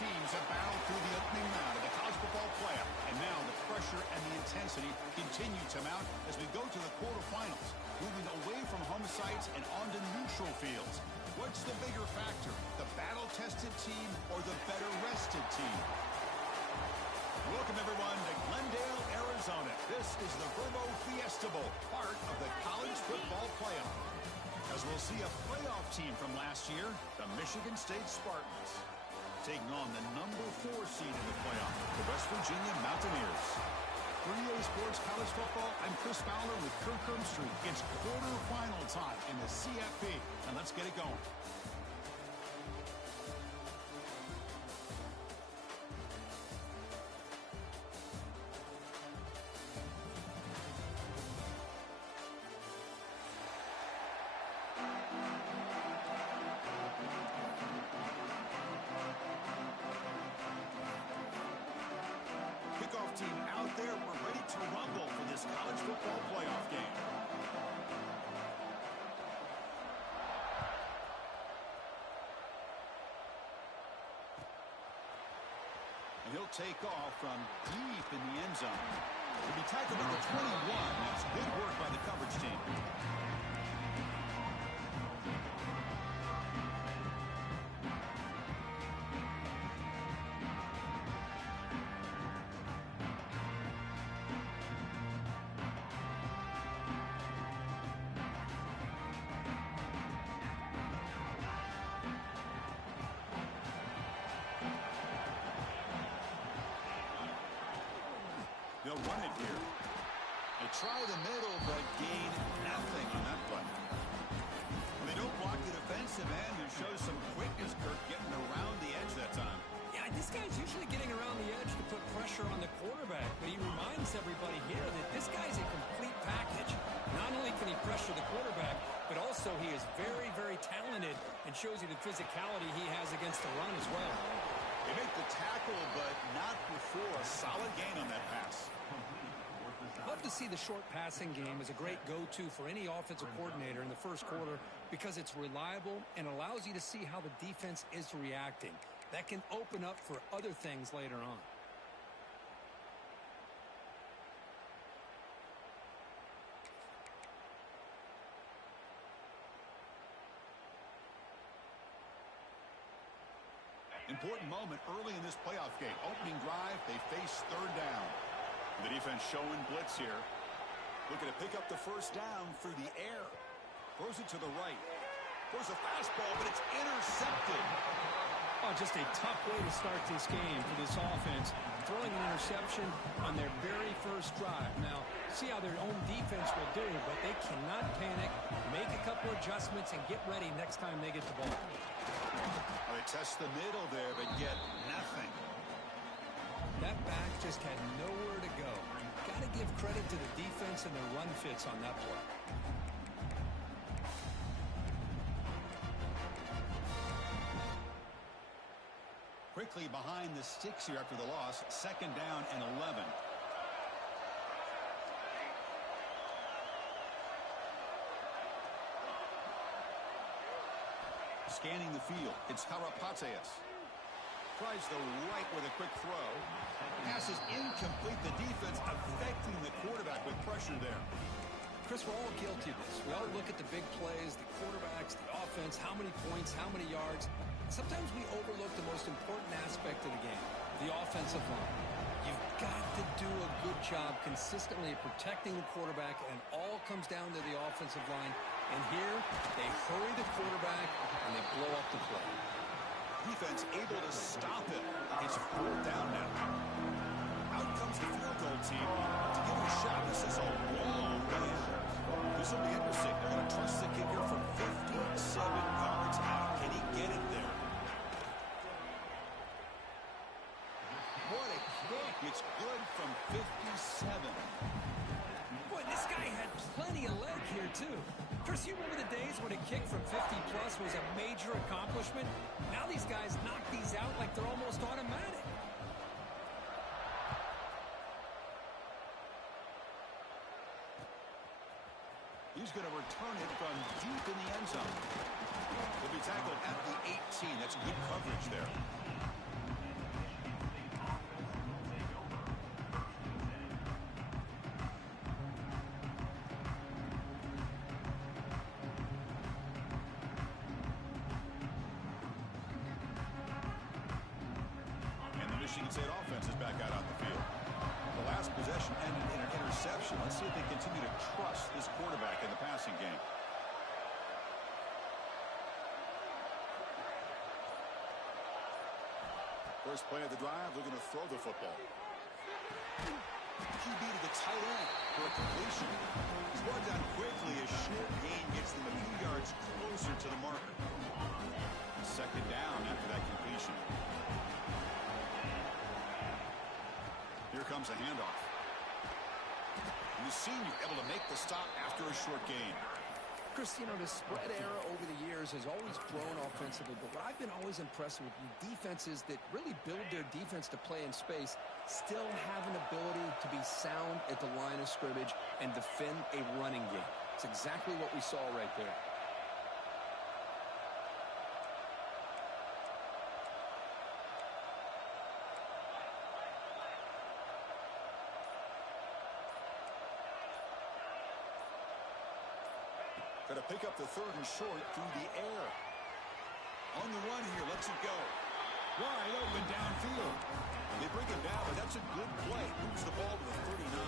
teams have battled through the opening round of the college football playoff, and now the pressure and the intensity continue to mount as we go to the quarterfinals, moving away from home sites and onto neutral fields. What's the bigger factor, the battle-tested team or the better-rested team? Welcome, everyone, to Glendale, Arizona. This is the Verbo Fiesta Bowl, part of the college football playoff. As we'll see a playoff team from last year, the Michigan State Spartans, taking on the number 4 seed in the playoff, the West Virginia Mountaineers. For EA Sports College Football, I'm Chris Fowler with Kirk Herbstreit. It's quarterfinal time in the CFP, and let's get it going. Team out there, we're ready to rumble for this college football playoff game. And he'll take off from deep in the end zone. He'll be tackled at the 21. That's good work by the coverage team. They'll run it here. They try the middle, but gain nothing on that play. When they don't block the defensive end, who shows some quickness, Kirk, getting around the edge that time. Yeah, this guy's usually getting around the edge to put pressure on the quarterback, but he reminds everybody here that this guy's a complete package. Not only can he pressure the quarterback, but also he is very, very talented and shows you the physicality he has against the run as well. They make the tackle, but not before a solid gain on that pass. Love to see the short passing game as a great go-to for any offensive coordinator in the first quarter because it's reliable and allows you to see how the defense is reacting. That can open up for other things later on. Important moment early in this playoff game. Opening drive, they face third down. The defense showing blitz here. Looking to pick up the first down through the air. Throws it to the right. Throws a fastball, but it's intercepted. Oh, just a tough way to start this game for this offense. Throwing an interception on their very first drive. Now, see how their own defense will do, but they cannot panic, make a couple adjustments, and get ready next time they get the ball. Well, they test the middle there, but get nothing. That back just had nowhere to go. Got to give credit to the defense and their run fits on that play. Quickly behind the sticks here after the loss. Second down and 11. Scanning the field, it's Karapateas. Tries the right with a quick throw. Pass is incomplete. The defense affecting the quarterback with pressure there. Chris, we're all guilty of this. We all look at the big plays, the quarterbacks, the offense, how many points, how many yards. Sometimes we overlook the most important aspect of the game, the offensive line. You've got to do a good job consistently protecting the quarterback, and it all comes down to the offensive line. And here, they hurry the quarterback, and they blow up the play. Defense able to stop it. It's fourth down now. Out comes the field goal team to give it a shot. This is a long way. This will be interesting. They're going to trust the kicker from 57 yards out. Can he get it there? What a kick. It's good from 57. Boy, this guy had plenty of leg here, too. Chris, you remember the days when a kick from 50-plus was a major accomplishment? Now these guys knock these out like they're almost automatic. He's going to return it from deep in the end zone. He'll be tackled at the 18. That's good coverage there. Michigan State offense is back out on the field. The last possession ended in an interception. Let's see if they continue to trust this quarterback in the passing game. First play of the drive, they're going to throw the football. QB to the tight end for a completion. He's brought down quickly. A short gain gets them a few yards closer to the marker. Second down after that completion. Here comes a handoff. And the senior able to make the stop after a short gain. Chris, you know, the spread era over the years has always grown offensively, but what I've been always impressed with defenses that really build their defense to play in space still have an ability to be sound at the line of scrimmage and defend a running game. It's exactly what we saw right there. Got to pick up the third and short through the air. On the run here, lets it go. Wide open downfield. They bring him down, but that's a good play. Moves the ball to the 39.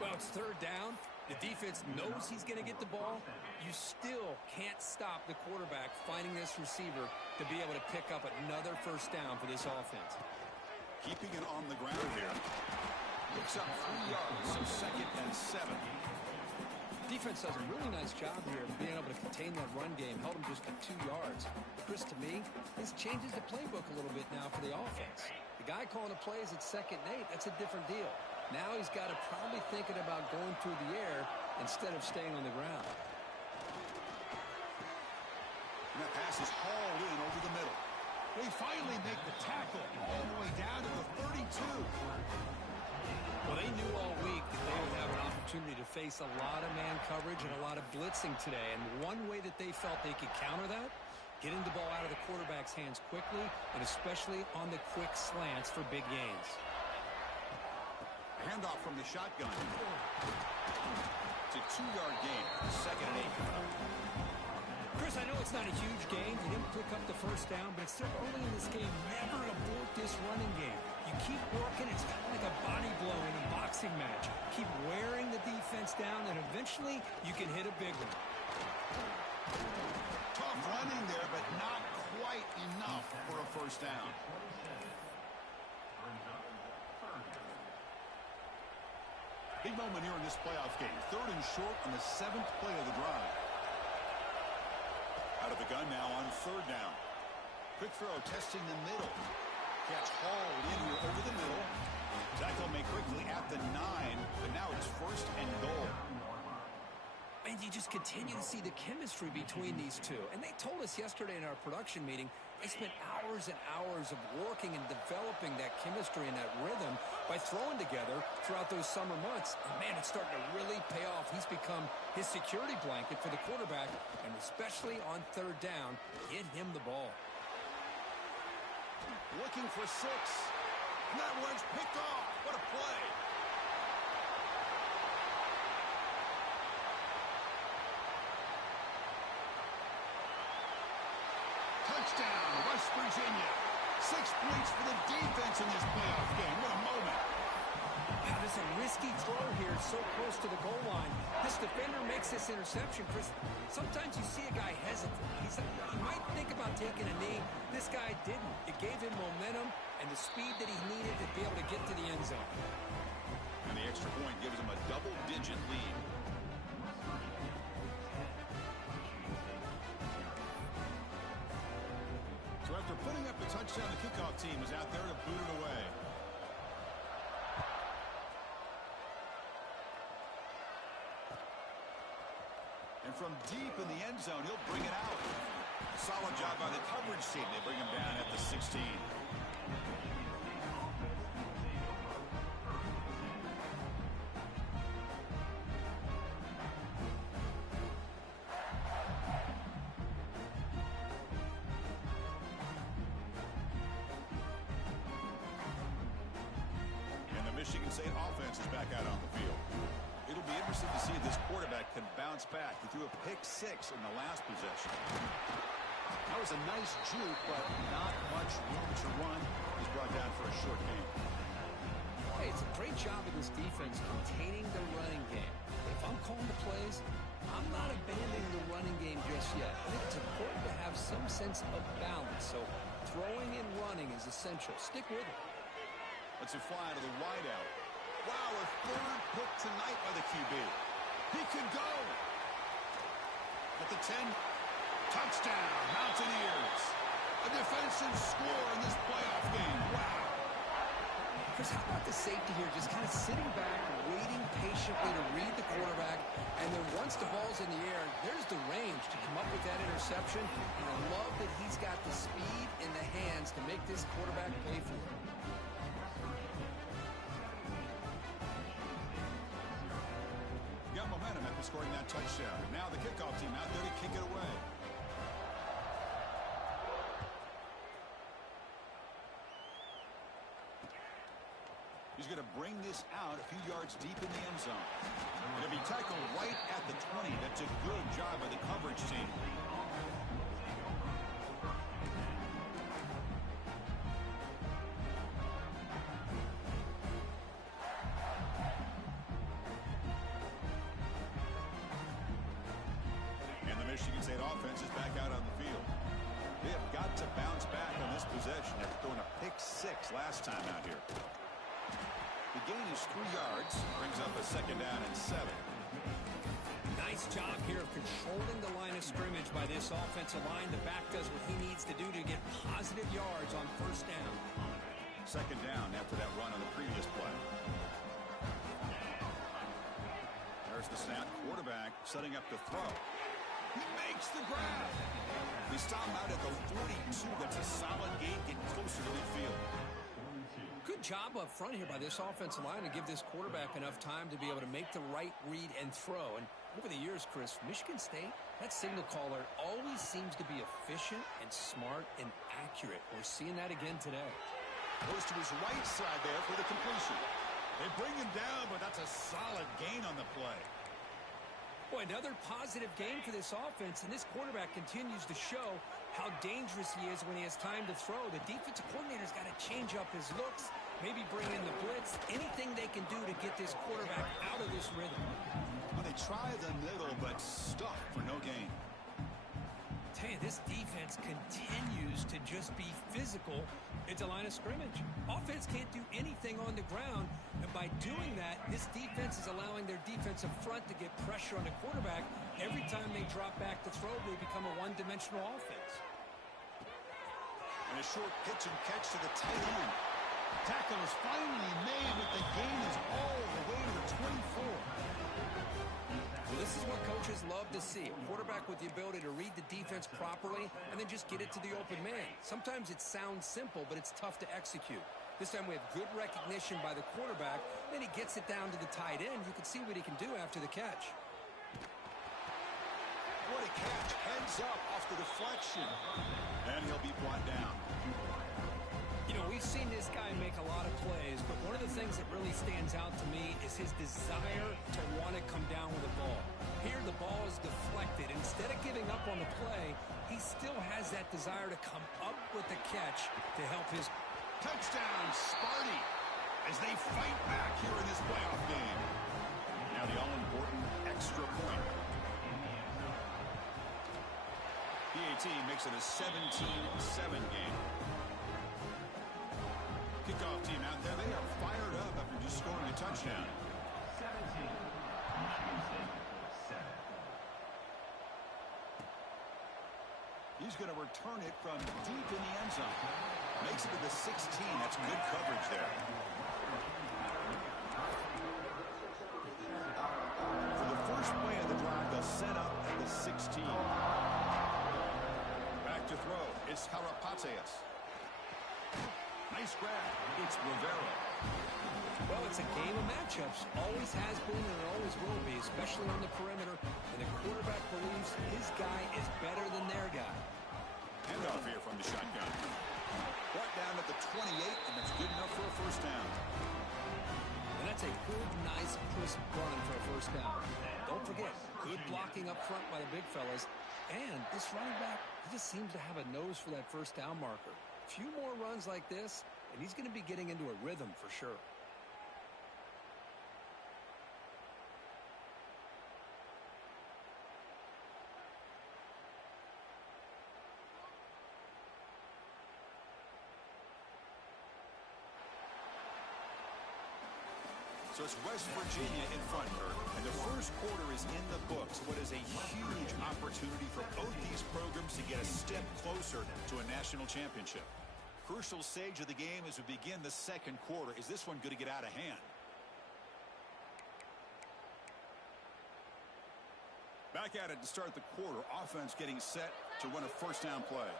Well, it's third down. The defense knows he's going to get the ball. You still can't stop the quarterback finding this receiver to be able to pick up another first down for this offense. Keeping it on the ground here. Picks up 3 yards, so 2nd and 7. Defense does a really nice job here of being able to contain that run game. Held him just to 2 yards. Chris, to me, this changes the playbook a little bit now for the offense. The guy calling the plays at 2nd and 8, that's a different deal. Now he's got to probably thinking about going through the air instead of staying on the ground. And that pass is hauled in over the middle. They finally make the tackle all the way down to the 32. Well, they knew all week that they would have an opportunity to face a lot of man coverage and a lot of blitzing today. And one way that they felt they could counter that, getting the ball out of the quarterback's hands quickly, and especially on the quick slants for big gains. Handoff from the shotgun. It's a 2-yard gain. 2nd and 8 coming up. Chris, I know it's not a huge gain. You didn't pick up the first down, but it's still early in this game. Never abort this running game. You keep working. It's kind of like a body blow in a boxing match. Keep wearing the defense down, and eventually you can hit a big one. Tough running there, but not quite enough for a first down. Big moment here in this playoff game. 3rd and short on the 7th play of the drive. Out of the gun now on 3rd down. Quick throw, testing the middle. Catch hauled in here over the middle. Tackle made quickly at the 9, but now it's 1st and goal. And you just continue to see the chemistry between these two. And they told us yesterday in our production meeting, they spent hours and hours of working and developing that chemistry and that rhythm by throwing together throughout those summer months. And, man, it's starting to really pay off. He's become his security blanket for the quarterback, and especially on 3rd down, get him the ball. Looking for 6. And that one's picked off. What a play. Touchdown, West Virginia. 6 points for the defense in this playoff game. What a moment. Wow, this is a risky throw here, so close to the goal line. This defender makes this interception, Chris. Sometimes you see a guy hesitant. He might think about taking a knee. This guy didn't. It gave him momentum and the speed that he needed to be able to get to the end zone. And the extra point gives him a double-digit lead. So after putting up the touchdown, the kickoff team is out there to boot it away. And from deep in the end zone, he'll bring it out. Solid job by the coverage team. They bring him down at the 16. And the Michigan State offense is back out on the field. It'll be interesting to see if this quarterback can bounce back. He threw a pick-6 in the last possession. That was a nice juke, but not much room to run. His brought down for a short game. Hey, it's a great job of this defense containing the running game. But if I'm calling the plays, I'm not abandoning the running game just yet. I think it's important to have some sense of balance. So throwing and running is essential. Stick with it. Let's fly to the wideout. Wow, a third pick tonight by the QB. He can go. At the 10, touchdown, Mountaineers. A defensive score in this playoff game. Wow. Chris, how about the safety here? Just kind of sitting back, waiting patiently to read the quarterback, and then once the ball's in the air, there's the range to come up with that interception. And I love that he's got the speed in the hands to make this quarterback pay for it. Got momentum after scoring that touchdown. Now the kickoff team out there to kick it away. He's going to bring this out a few yards deep in the end zone. It'll be tackled right at the 20. That's a good job by the coverage team. And the Michigan State offense is back out on the field. They have got to bounce back on this possession after throwing a pick 6 last time out here. The gain is 3 yards, brings up a second down and 7. Nice job here of controlling the line of scrimmage by this offensive line. The back does what he needs to do to get positive yards on first down. Second down after that run on the previous play. There's the snap. Quarterback setting up to throw. He makes the grab. We stop him out at the 42. That's a solid gain, getting closer to midfield. Good job up front here by this offensive line to give this quarterback enough time to be able to make the right read and throw. And over the years, Chris, Michigan State, that signal caller always seems to be efficient and smart and accurate. We're seeing that again today. Goes to his right side there for the completion. They bring him down, but that's a solid gain on the play. Boy, another positive game for this offense, and this quarterback continues to show how dangerous he is when he has time to throw. The defensive coordinator's got to change up his looks, maybe bring in the blitz, anything they can do to get this quarterback out of this rhythm. Well, they try the middle, but stuck for no gain. Tell you, this defense continues to just be physical at the line of scrimmage. Offense can't do anything on the ground, and by doing that, this defense is allowing their defensive front to get pressure on the quarterback. Every time they drop back to throw, they become a one-dimensional offense. And a short pitch and catch to the tight end. Tackle is finally made, but the gain is all the way to the 24. Well, this is what coaches love to see. A quarterback with the ability to read the defense properly and then just get it to the open man. Sometimes it sounds simple, but it's tough to execute. This time we have good recognition by the quarterback. Then he gets it down to the tight end. You can see what he can do after the catch. What a catch. Heads up off the deflection. And he'll be brought down. You know, we've seen this guy make a lot of plays, but one of the things that really stands out to me is his desire to want to come down with the ball. Here, the ball is deflected. Instead of giving up on the play, he still has that desire to come up with the catch to help his... Touchdown, Sparty, as they fight back here in this playoff game. Now the all-important extra point. PAT makes it a 17-7 game. Kickoff team out there, they are fired up after just scoring a touchdown. 17. Michigan State 7. He's going to return it from deep in the end zone. Makes it to the 16. That's good coverage there. For the first play of the drive, they'll set up at the 16. Back to throw. It's Karapateas. Nice grab. It's Rivera. Well, it's a game of matchups. Always has been and it always will be, especially on the perimeter. And the quarterback believes his guy is better than their guy. Handoff here from the shotgun. Brought down at the 28, and that's good enough for a first down. And that's a good, nice, crisp run for a first down. Don't forget, good blocking up front by the big fellas. And this running back, he just seems to have a nose for that first down marker. A few more runs like this, and he's going to be getting into a rhythm for sure. So it's West Virginia in front, Kurt, and the first quarter is in the books. What is a huge opportunity for both these programs to get a step closer to a national championship. Crucial stage of the game as we begin the second quarter. Is this one going to get out of hand? Back at it to start the quarter. Offense getting set to run a first down play.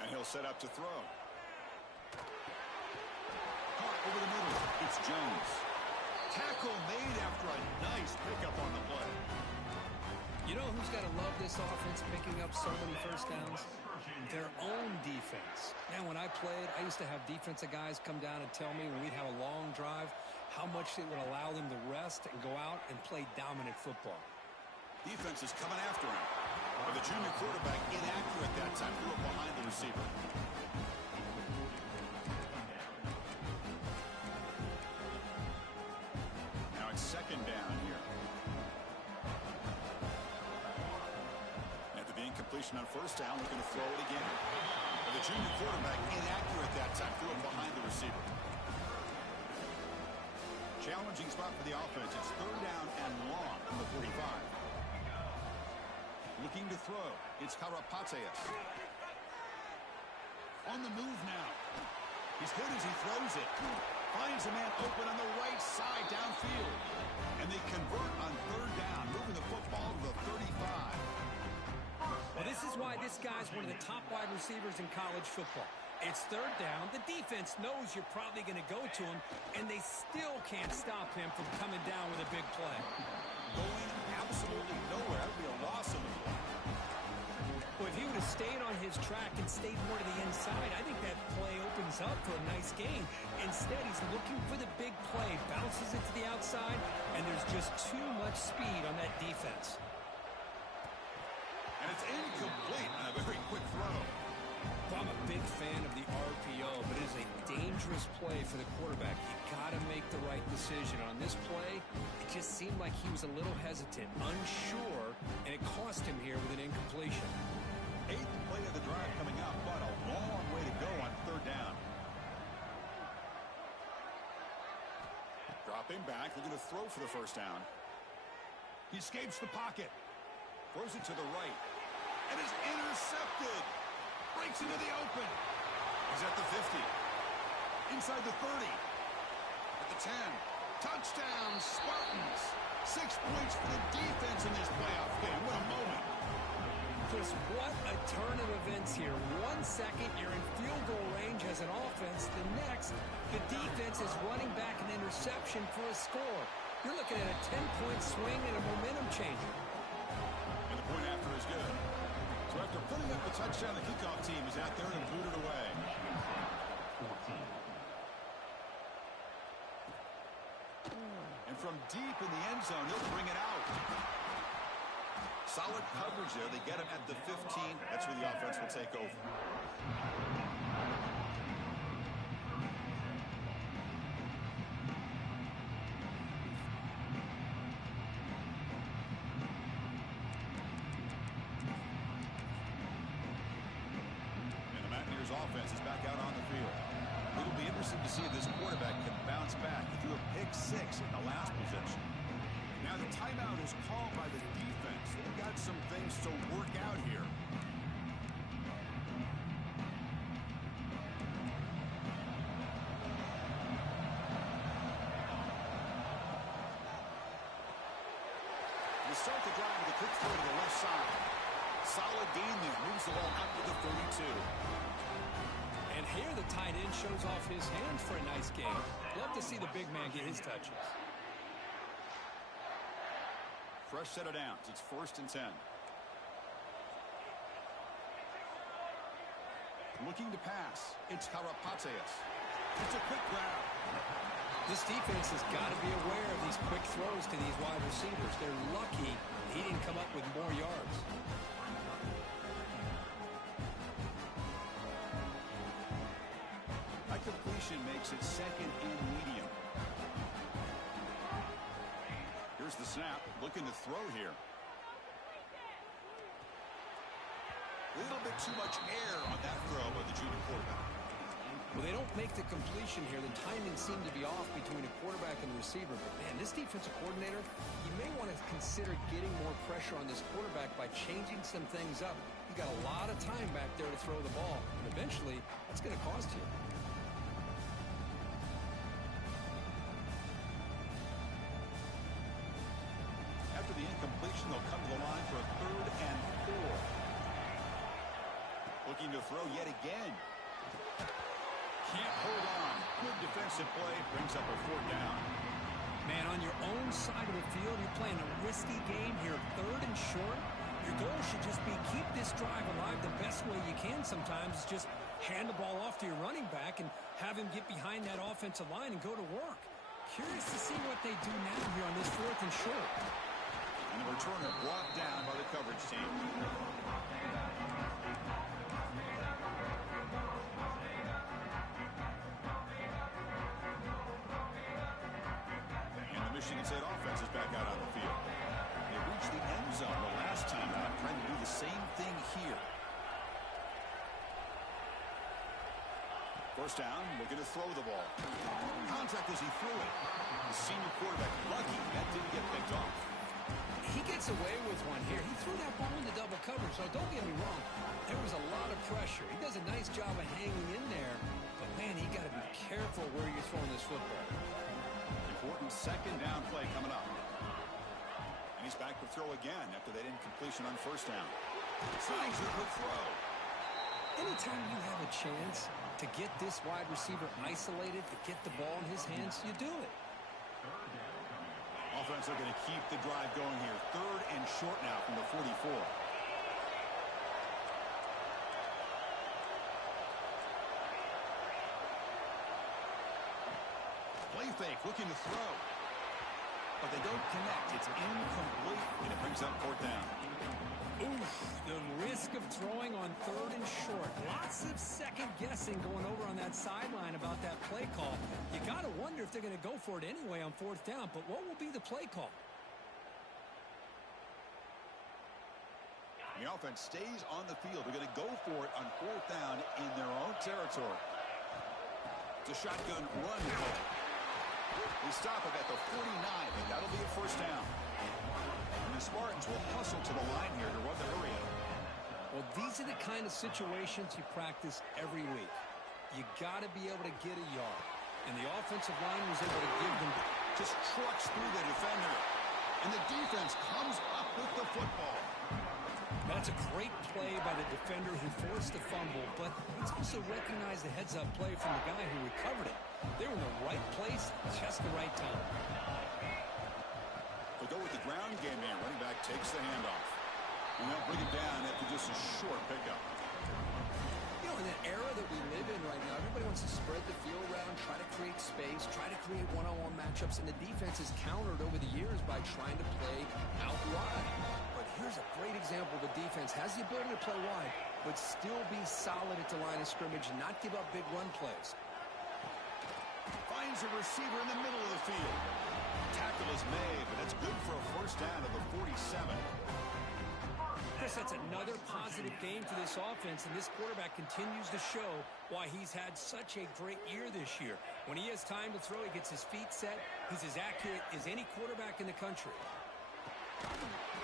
And he'll set up to throw. Over the middle, it's Jones. Tackle made after a nice pickup on the play. You know who's got to love this offense picking up so many first downs? Their own defense. Man, when I played, I used to have defensive guys come down and tell me when we'd have a long drive how much it would allow them to rest and go out and play dominant football. Defense is coming after him. But the junior quarterback inaccurate that time, threw it behind the receiver. Second down here. After the incompletion on first down, looking to throw it again. And the junior quarterback inaccurate that time, threw it behind the receiver. Challenging spot for the offense. It's third down and long from the 45. Looking to throw. It's Karapatsias. On the move now. He's good as he throws it. Finds a man open on the right side downfield. And they convert on third down, moving the football to the 35. Well, this is why this guy's one of the top wide receivers in college football. It's third down. The defense knows you're probably going to go to him, and they still can't stop him from coming down with a big play. Going absolutely nowhere. That would be a loss of the play. Well, if he would have stayed on his track and stayed more to the inside, I think that play opens up for a nice gain. Instead, he's looking for the big play, bounces it to the outside, and there's just too much speed on that defense. And it's incomplete on a very quick throw. Well, I'm a big fan of the RPO, but it is a dangerous play for the quarterback. You got to make the right decision. On this play, it just seemed like he was a little hesitant, unsure, and it cost him here with an incompletion. Eighth play of the drive coming up, but a long way to go on third down. Dropping back, looking to throw for the first down. He escapes the pocket. Throws it to the right. And is intercepted. Breaks into the open. He's at the 50. Inside the 30. At the 10. Touchdown, Spartans. 6 points for the defense in this playoff game. What a moment. Chris, what a turn of events here. 1 second, you're in field goal range as an offense. The next, the defense is running back an interception for a score. You're looking at a 10-point swing and a momentum changer. And the point after is good. So after putting up a touchdown, the kickoff team is out there and booted away. And from deep in the end zone, he'll bring it out. Solid coverage there. They get him at the 15. That's where the offense will take over. And the Mountaineers offense is back out on the field. It'll be interesting to see if this quarterback can bounce back. He threw a pick 6 in the last possession. Now the timeout is called by the defense. They've got some things to work out here. You start the drive with a quick throw to the left side. Solid gain there. Moves the ball up to the 32. And here the tight end shows off his hands for a nice game. Love to see the big man get his touches. Fresh set of downs. It's 1st and 10. Looking to pass. It's Karapatsias. It's a quick grab. This defense has got to be aware of these quick throws to these wide receivers. They're lucky he didn't come up with more yards. incompletion makes it second and medium. Here's the snap, looking to throw here. A little bit too much air on that throw by the junior quarterback. Well, they don't make the completion here. The timing seemed to be off between a quarterback and the receiver. But, man, this defensive coordinator, you may want to consider getting more pressure on this quarterback by changing some things up. You got a lot of time back there to throw the ball. And eventually, that's going to cost you. After the incompletion, they'll come to the line for a 3rd and 4. Looking to throw yet again. Can't hold on. Good defensive play. Brings up a 4th down. Man, on your own side of the field, you're playing a risky game here. 3rd and short. Your goal should just be keep this drive alive the best way you can sometimes. Is just hand the ball off to your running back and have him get behind that offensive line and go to work. Curious to see what they do now here on this 4th and short. And the returner brought down by the coverage team. Michigan State offense is back out on the field. They reached the end zone the last time out, trying to do the same thing here. 1st down, looking to throw the ball. Contact as he threw it. The senior quarterback lucky that didn't get picked off. He gets away with one here. He threw that ball into double coverage, so don't get me wrong. There was a lot of pressure. He does a nice job of hanging in there, but man, he got to be careful where you're throwing this football. Important 2nd down play coming up. And he's back to throw again after that incompletion on 1st down. Signs a good throw. Anytime you have a chance to get this wide receiver isolated, to get the ball in his hands, you do it. Offense are going to keep the drive going here. 3rd and short now from the 44. Play fake, looking to throw. But they don't connect. It's incomplete, and it brings up 4th down. Oof, the risk of throwing on 3rd and short. Lots of second guessing going over on that sideline about that play call. You got to wonder if they're going to go for it anyway on 4th down, but what will be the play call? The offense stays on the field. They're going to go for it on 4th down in their own territory. It's a shotgun run call. They stop it at the 49, and that'll be a 1st down. And the Spartans will hustle to the line here to run the hurry up. Well, these are the kind of situations you practice every week. You got to be able to get a yard. And the offensive line was able to give them. Just trucks through the defender. And the defense comes up with the football. That's a great play by the defender who forced the fumble, but let's also recognize the heads-up play from the guy who recovered it. They were in the right place, just the right time. They'll go with the ground game here. Running back takes the handoff. And they'll bring it down after just a short pickup. You know, in that era that we live in right now, everybody wants to spread the field around, try to create space, try to create one-on-one matchups, and the defense is countered over the years by trying to play out wide. But here's a great example. The defense has the ability to play wide, but still be solid at the line of scrimmage and not give up big run plays. Finds a receiver in the middle of the field. Tackle is made, but that's good for a 1st down at the 47. Chris, that's another positive game for this offense, and this quarterback continues to show why he's had such a great year this year. When he has time to throw, he gets his feet set. He's as accurate as any quarterback in the country.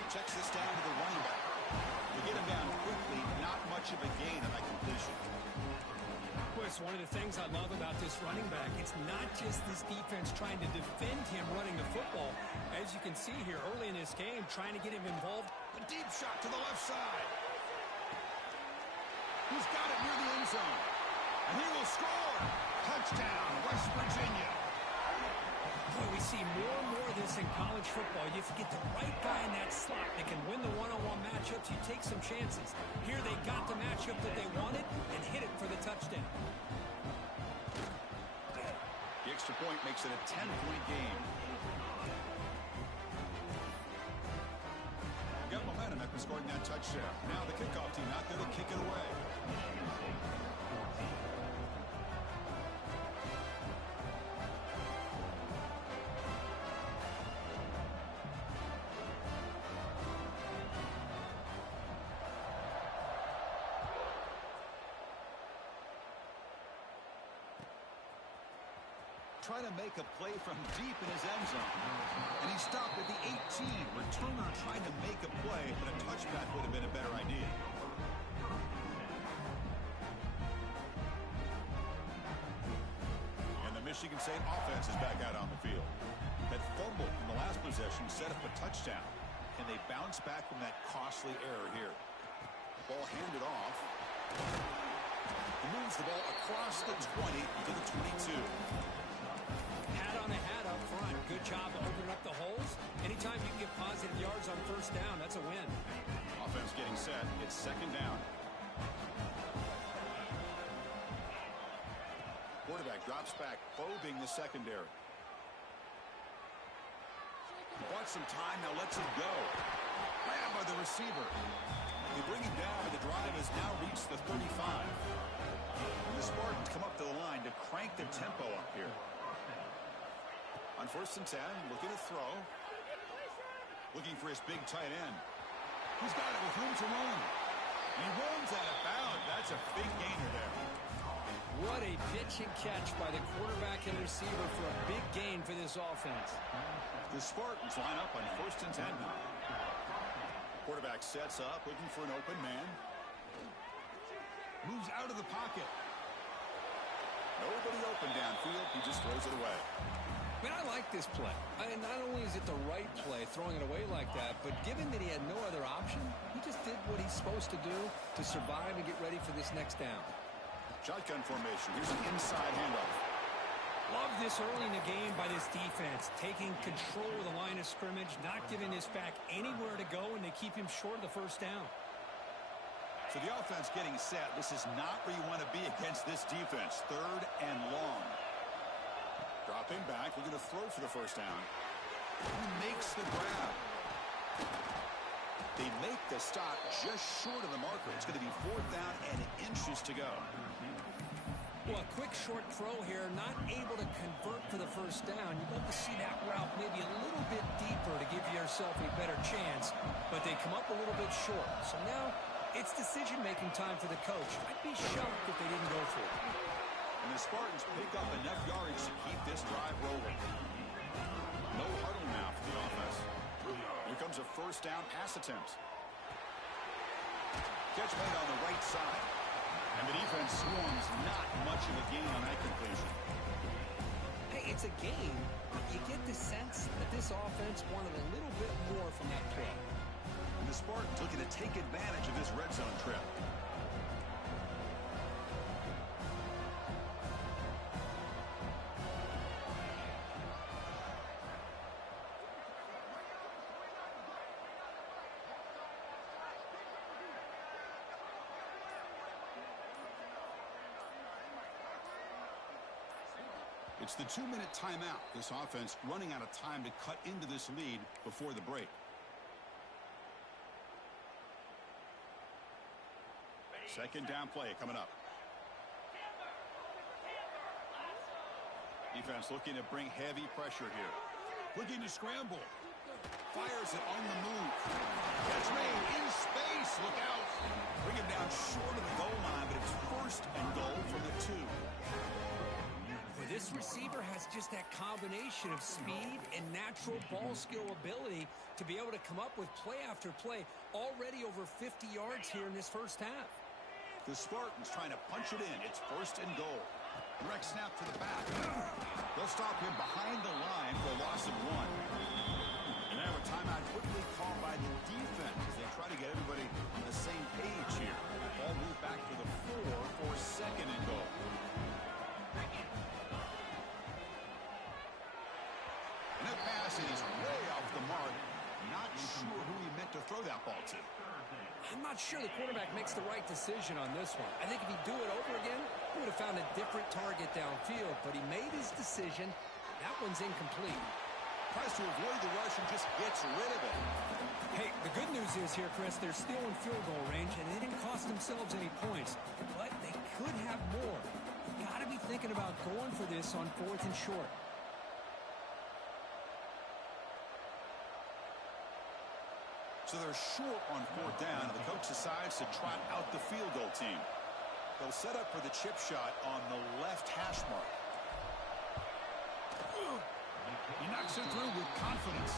Checks this down to the running back. They get him down quickly, not much of a gain on that completion. Chris, one of the things I love about this running back, it's not just this defense trying to defend him running the football. As you can see here early in this game, trying to get him involved. A deep shot to the left side. He's got it near the end zone. And he will score. Touchdown, West Virginia. Boy, we see more and more of this in college football. If you get the right guy in that slot that can win the one-on-one matchups, you take some chances. Here they got the matchup that they wanted and hit it for the touchdown. The extra point makes it a 10-point game. Got momentum after scoring that touchdown. Now the kickoff team out there to kick it away. trying to make a play from deep in his end zone. And he stopped at the 18. Returner trying to make a play, but a touchback would have been a better idea. And the Michigan State offense is back out on the field. That fumble in the last possession set up a touchdown. And they bounce back from that costly error here. Ball handed off. He moves the ball across the 20 to the 22. Hat on a hat up front. Good job of opening up the holes. Anytime you can get positive yards on first down, that's a win. Offense getting set. It's second down. Quarterback drops back, probing the secondary. He wants some time, now lets him go. Grabbed by the receiver. They bring him down, and the drive has now reached the 35. And the Spartans come up to the line to crank the tempo up here. On 1st and 10, looking to throw. Looking for his big tight end. He's got it with room to run. He runs out of bounds. That's a big gainer there. What a pitch and catch by the quarterback and receiver for a big gain for this offense. The Spartans line up on 1st and 10 now. Quarterback sets up, looking for an open man. Moves out of the pocket. Nobody open downfield. He just throws it away. Man, I like this play. Not only is it the right play, throwing it away like that, but given that he had no other option, he just did what he's supposed to do to survive and get ready for this next down. Shotgun formation. Here's an inside handoff. Love this early in the game by this defense, taking control of the line of scrimmage, not giving this back anywhere to go, and they keep him short of the first down. So the offense getting set. This is not where you want to be against this defense. 3rd and long. Dropping back, looking to throw for the first down. He makes the grab. They make the stop just short of the marker. It's going to be 4th down and inches to go. Well, a quick short throw here, not able to convert for the first down. You'd love to see that route maybe a little bit deeper to give yourself a better chance, but they come up a little bit short. So now it's decision-making time for the coach. I'd be shocked if they didn't go for it. And the Spartans pick up enough yardage to keep this drive rolling. No huddle now for the offense. Here comes a first down pass attempt. Catch made on the right side. And the defense swarms, not much of a gain on that completion. Hey, it's a game, but you get the sense that this offense wanted a little bit more from that play. And the Spartans looking to take advantage of this red zone trip. It's the 2-minute timeout. This offense running out of time to cut into this lead before the break. Second down play coming up. Defense looking to bring heavy pressure here. Looking to scramble. Fires it on the move. Catch made in space. Look out. Bring him down short of the goal line, but it's 1st and goal from the 2. This receiver has just that combination of speed and natural ball skill ability to be able to come up with play after play, already over 50 yards here in this first half. The Spartans trying to punch it in. It's 1st and goal. Direct snap to the back. They'll stop him behind the line for a loss of 1. And now a timeout quickly called by the defense as they try to get everybody on the same page here. Ball moved back to the 4 for 2nd and goal. And that pass is way off the mark. Not sure who he meant to throw that ball to. I'm not sure the quarterback makes the right decision on this one. I think if he'd do it over again, he would have found a different target downfield, but he made his decision. That one's incomplete. Tries to avoid the rush and just gets rid of it. Hey, the good news is here, Chris, they're still in field goal range, and they didn't cost themselves any points, but they could have more. You got to be thinking about going for this on 4th and short. So they're short on 4th down, and the coach decides to trot out the field goal team. They'll set up for the chip shot on the left hash mark. Knocks it through with confidence.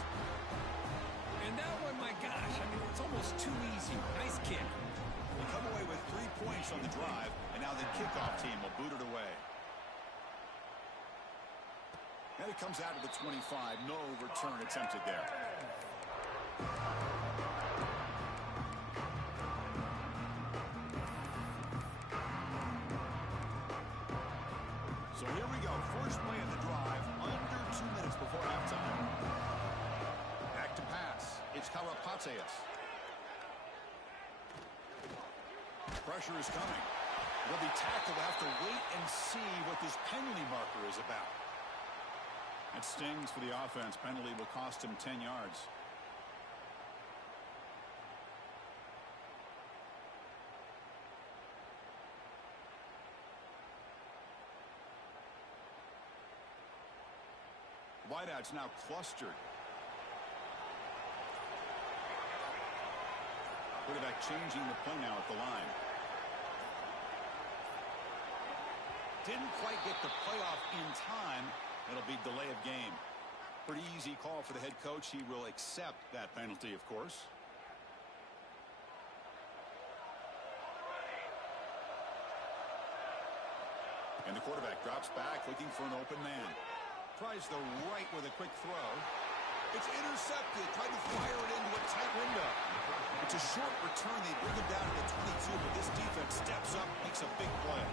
And that one, my gosh, I mean, it's almost too easy. Nice kick. We come away with 3 points on the drive, and now the kickoff team will boot it away. And it comes out of the 25. No return attempted there. So here we go. First play of the drive, under 2 minutes before halftime. Back to pass. It's Karapateas. Pressure is coming. Will be tackled. Have to wait and see what this penalty marker is about. It stings for the offense. Penalty will cost him 10 yards. Wideouts now clustered. Quarterback changing the play now at the line. Didn't quite get the playoff in time. It'll be delay of game. Pretty easy call for the head coach. He will accept that penalty, of course. And the quarterback drops back, looking for an open man. Tries the right with a quick throw. It's intercepted. Tried to fire it into a tight window. It's a short return. They bring him down to the 22, but this defense steps up, makes a big play.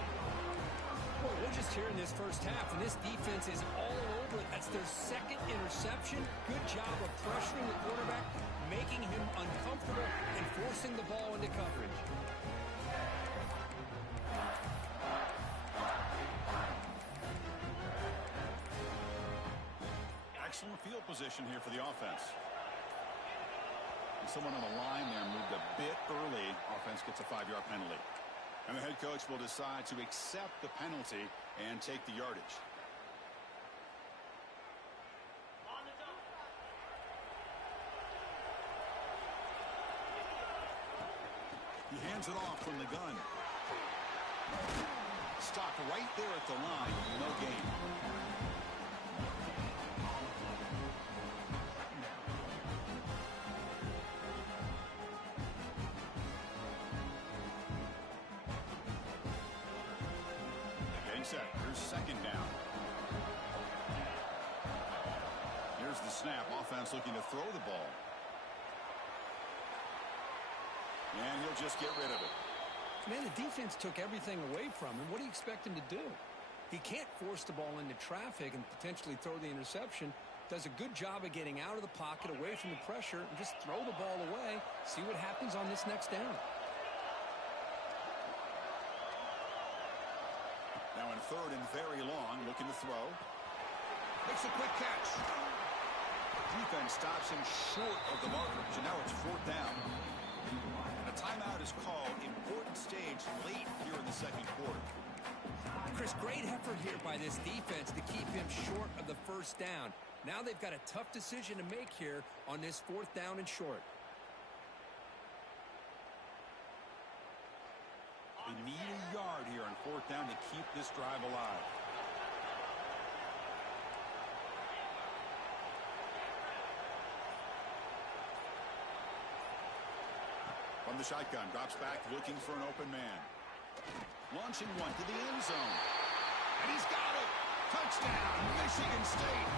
Well, we're just here in this first half, and this defense is all over it. That's their second interception. Good job of pressuring the quarterback, making him uncomfortable, and forcing the ball into coverage. Excellent field position here for the offense. And someone on the line there moved a bit early. Offense gets a 5-yard penalty. And the head coach will decide to accept the penalty and take the yardage. He hands it off from the gun. Stopped right there at the line. No gain. Set. Here's second down. Here's the snap. Offense looking to throw the ball. And he'll just get rid of it. Man, the defense took everything away from him. What do you expect him to do? He can't force the ball into traffic and potentially throw the interception. Does a good job of getting out of the pocket, away from the pressure, and just throw the ball away. See what happens on this next down. Now in third and very long, looking to throw. Makes a quick catch. Defense stops him short of the markers, and now it's fourth down. And a timeout is called. Important stage late here in the second quarter. Chris, great effort here by this defense to keep him short of the first down. Now they've got a tough decision to make here on this fourth down and short. They need a yard here on fourth down to keep this drive alive. From the shotgun, drops back, looking for an open man. Launching one to the end zone. And he's got it! Touchdown, Michigan State!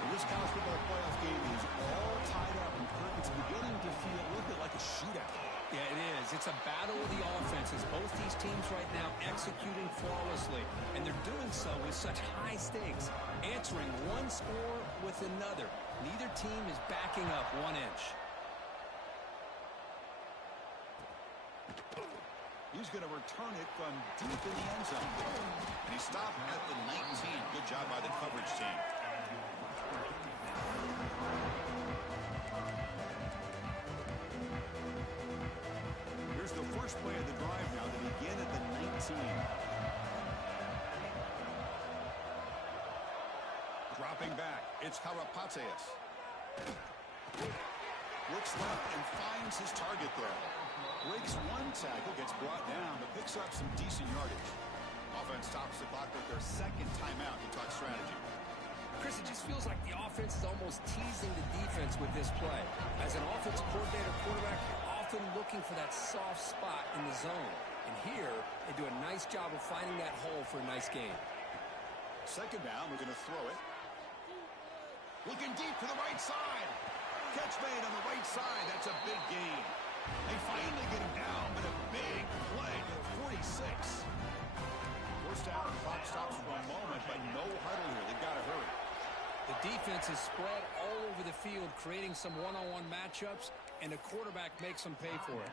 Well, this college football playoff game is all tied up, and it's beginning to feel a little bit like a shootout. Yeah, it is. It's a battle of the offenses. Both these teams right now executing flawlessly, and they're doing so with such high stakes, answering one score with another. Neither team is backing up 1 inch. He's going to return it from deep in the end zone. And he stopped at the 19. Good job by the coverage team. Here's the first play of the drive now to begin at the 19. Dropping back, it's Karapateas. Looks left and finds his target there. Breaks one tackle, gets brought down, but picks up some decent yardage. Offense stops the clock with their second timeout to talk strategy. Chris, it just feels like the offense is almost teasing the defense with this play. As an offense coordinator quarterback, you're often looking for that soft spot in the zone. And here, they do a nice job of finding that hole for a nice gain. Second down, we're going to throw it. Looking deep to the right side. Catch made on the right side. That's a big gain. They finally get him down, but a big play to the 46. First down, clock stops for a moment, but no huddle here. They've got to hurry. The defense is spread all over the field, creating some one-on-one matchups, and the quarterback makes them pay for it.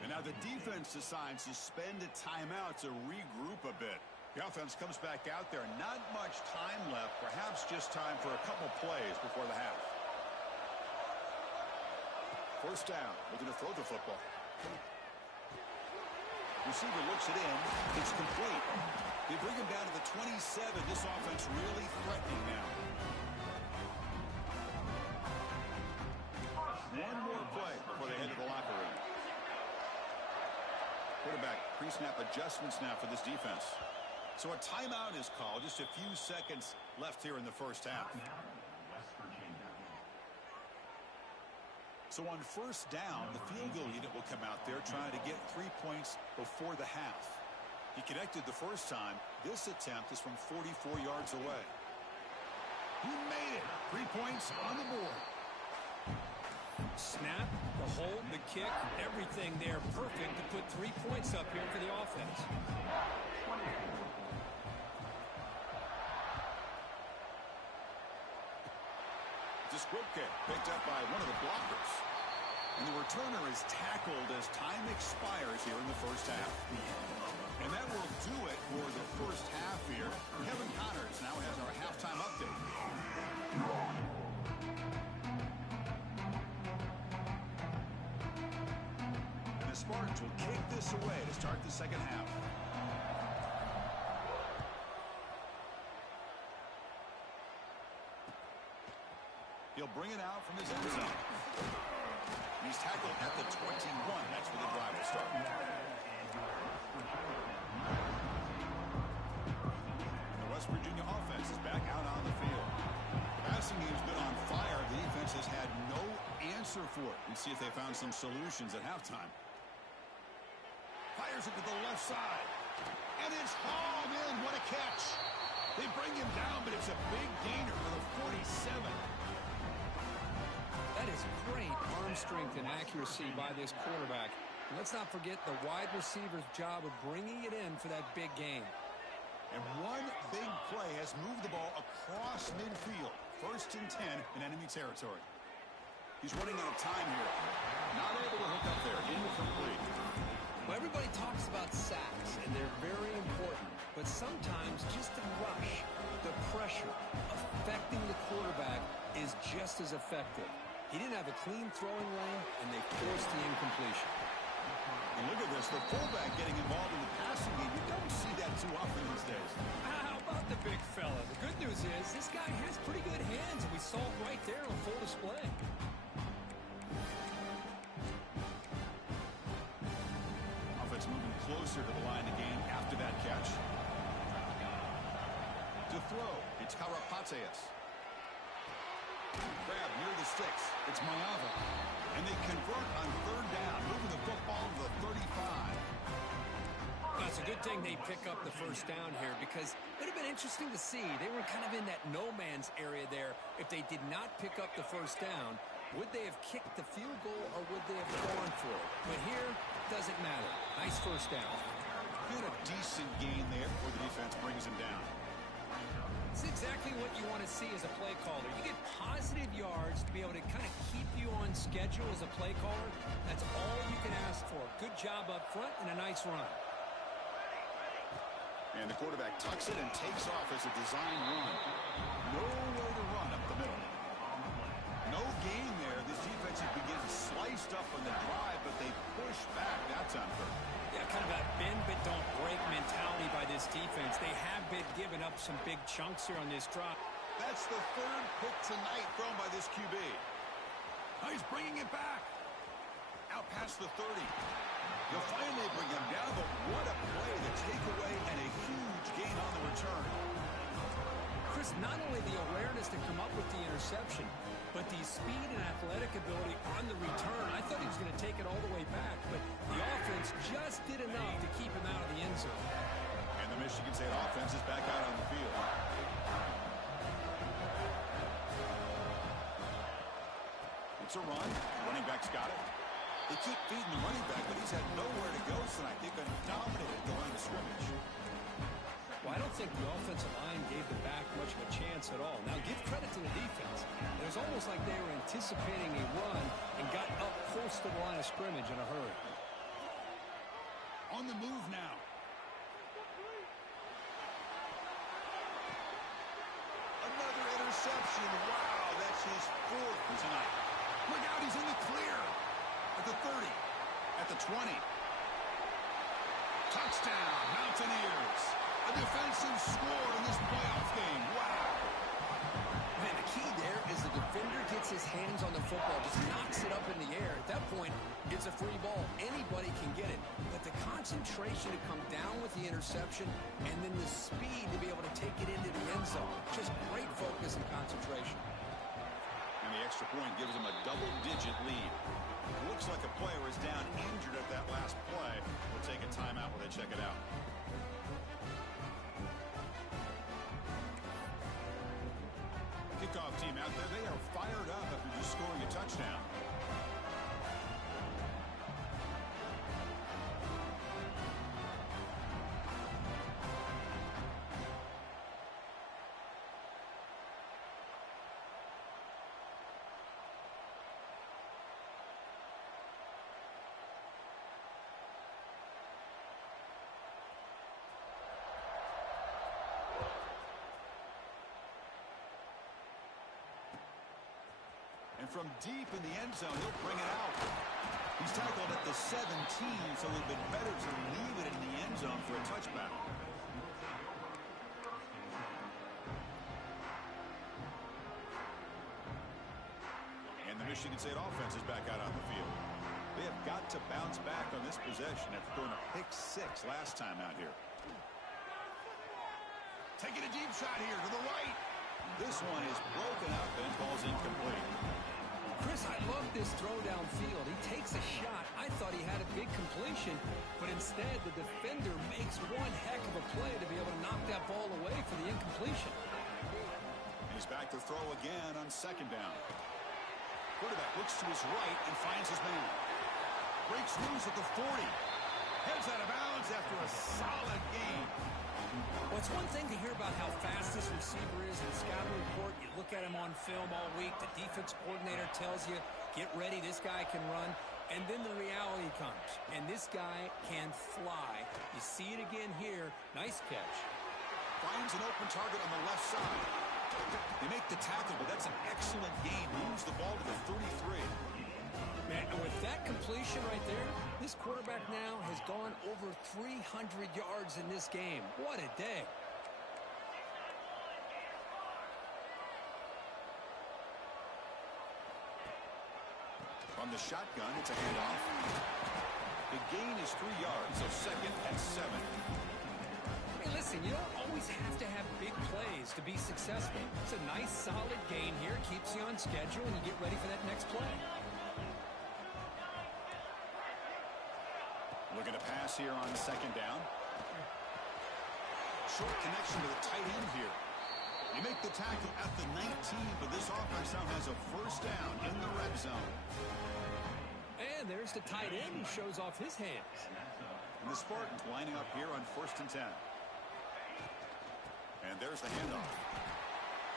And now the defense decides to spend a timeout to regroup a bit. The offense comes back out there. Not much time left. Perhaps just time for a couple plays before the half. First down. We're going to throw the football. Receiver looks it in. It's complete. They bring him down to the 27. This offense really threatening now. One more play before they head to the locker room. Quarterback pre-snap adjustments now for this defense. So a timeout is called. Just a few seconds left here in the first half. So on first down, the field goal unit will come out there trying to get 3 points before the half. He connected the first time. This attempt is from 44 yards away. He made it. 3 points on the board. Snap, the hold, the kick, everything there perfect to put 3 points up here for the offense. Disquipke picked up by one of the blockers. And the returner is tackled as time expires here in the first half. And that will do it for the first half here. Kevin Connors now has our halftime update. And the Spartans will kick this away to start the second half. He'll bring it out from his end zone. He's tackled at the 21. That's where the drive will start. The West Virginia offense is back out on the field. The passing game's been on fire. The defense has had no answer for it. Let's see if they found some solutions at halftime. Fires it to the left side. And it's hauled in. What a catch. They bring him down, but it's a big gainer for the 47. That is great arm strength and accuracy by this quarterback. And let's not forget the wide receiver's job of bringing it in for that big gain. And one big play has moved the ball across midfield. First and 10 in enemy territory. He's running out of time here. Not able to hook up there. Incomplete. Well, everybody talks about sacks, and they're very important. But sometimes just the rush, the pressure, affecting the quarterback is just as effective. He didn't have a clean throwing lane, and they forced the incompletion. And look at this, the fullback getting involved in the passing game. You don't see that too often these days. How about the big fella? The good news is this guy has pretty good hands, and we saw it right there on full display. Offense moving closer to the line of game after that catch. To throw, it's Karapateas. Grab near the sticks. It's Mayava. And they convert on third down, moving the football to the 35. Well, it's a good thing they pick up the first down here because it would have been interesting to see. They were kind of in that no man's area there. If they did not pick up the first down, would they have kicked the field goal or would they have gone for it? But here, doesn't matter. Nice first down. Good, a decent gain there before the defense brings him down. It's exactly what you want to see as a play caller. You get positive yards to be able to kind of keep you on schedule as a play caller. That's all you can ask for. Good job up front and a nice run. And the quarterback tucks it and takes off as a design run. Nowhere to run up the middle. No gain there. This defense has been getting sliced up on the drive, but they push back. That's on third. Yeah, kind of a bend but don't break mentality by this defense. They have been giving up some big chunks here on this drive. That's the third pick tonight thrown by this QB. Now he's bringing it back. Out past the 30. They'll finally bring him down, but what a play. The takeaway and a huge gain on the return. Chris, not only the awareness to come up with the interception, but the speed and athletic ability on the return. I thought he was going to take it all the way back, but the offense just did enough to keep him out of the end zone. And the Michigan State offense is back out on the field. It's a run. Running back's got it. They keep feeding the running back, but he's had nowhere to go tonight. They've been dominated at the line of scrimmage. Well, I don't think the offensive line gave the back much of a chance at all. Now, give credit to the defense. It was almost like they were anticipating a run and got up close to the line of scrimmage in a hurry. On the move now. Another interception. Wow, that's his fourth tonight. Look out, he's in the clear. At the 30. At the 20. Touchdown, Mountaineers. A defensive score in this playoff game. Wow. Man, the key there is the defender gets his hands on the football, just knocks it up in the air. At that point, it's a free ball. Anybody can get it. But the concentration to come down with the interception and then the speed to be able to take it into the end zone. Just great focus and concentration. And the extra point gives them a double-digit lead. Looks like a player is down injured at that last play. We'll take a timeout while they check it out. Kickoff team out there, they are fired up after just scoring a touchdown. And from deep in the end zone, he'll bring it out. He's tackled at the 17, so it would have been better to leave it in the end zone for a touchback. And the Michigan State offense is back out on the field. They have got to bounce back on this possession after throwing a pick six last time out here. Taking a deep shot here to the right. This one is broken up and falls incomplete. Chris, I love this throw downfield. He takes a shot. I thought he had a big completion, but instead the defender makes one heck of a play to be able to knock that ball away for the incompletion. He's back to throw again on second down. Quarterback looks to his right and finds his man. Breaks loose at the 40. Heads out of bounds after a solid game. Well, it's one thing to hear about how fast this receiver is in the scouting report. You look at him on film all week. The defense coordinator tells you, get ready, this guy can run. And then the reality comes. And this guy can fly. You see it again here. Nice catch. Finds an open target on the left side. They make the tackle, but that's an excellent game. Moves the ball to the 33. Man, and with that completion right there, this quarterback now has gone over 300 yards in this game. What a day. From the shotgun, it's a handoff. The gain is 3 yards, so second and 7. Hey, listen, you don't always have to have big plays to be successful. It's a nice, solid gain here. Keeps you on schedule, and you get ready for that next play. Looking to pass here on second down. Short connection to the tight end here. You make the tackle at the 19, but this offense now has a first down in the red zone. And there's the tight end who shows off his hands. And the Spartans lining up here on 1st and 10. And there's the handoff.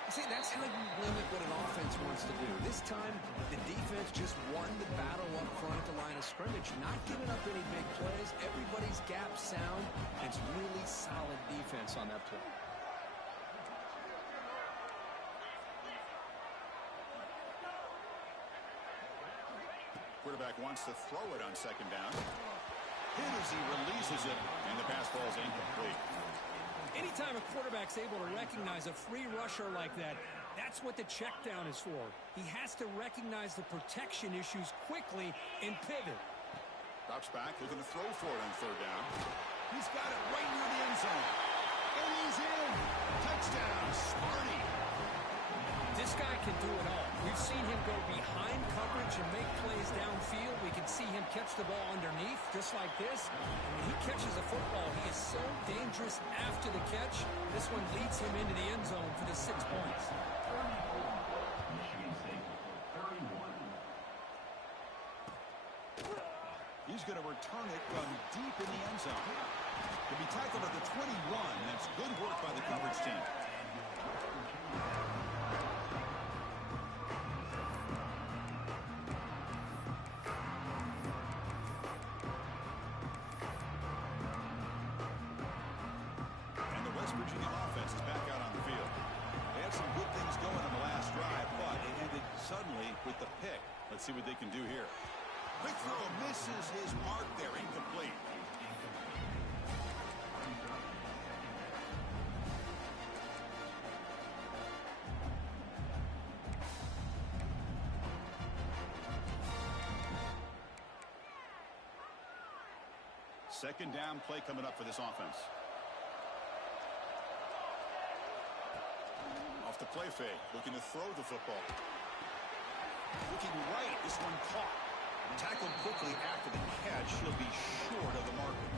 See, that's how you limit what an offense wants to do. This time, the defense just won the battle up front at the line of scrimmage, not giving up any big plays. Everybody's gap sound. It's really solid defense on that play. Quarterback wants to throw it on second down. Hit as he releases it, and the pass falls incomplete. Anytime a quarterback's able to recognize a free rusher like that, that's what the check down is for. He has to recognize the protection issues quickly and pivot. Drops back, looking to throw for it on third down. He's got it right near the end zone. And he's in. Touchdown, Sparty. This guy can do it all. We've seen him go behind coverage and make plays downfield. We can see him catch the ball underneath, just like this. And when he catches a football, he is so dangerous after the catch. This one leads him into the end zone for the 6 points. Michigan State for 31. He's going to return it from deep in the end zone. To be tackled at the 21, that's good work by the coverage team. And the West Virginia offense is back out on the field. They had some good things going on the last drive, but it ended suddenly with the pick. Let's see what they can do here. Quick throw misses his mark there, incomplete. Second down play coming up for this offense. Off the play fake, looking to throw the football. Looking right, this one caught. Tackled quickly after the catch. He'll be short of the marker.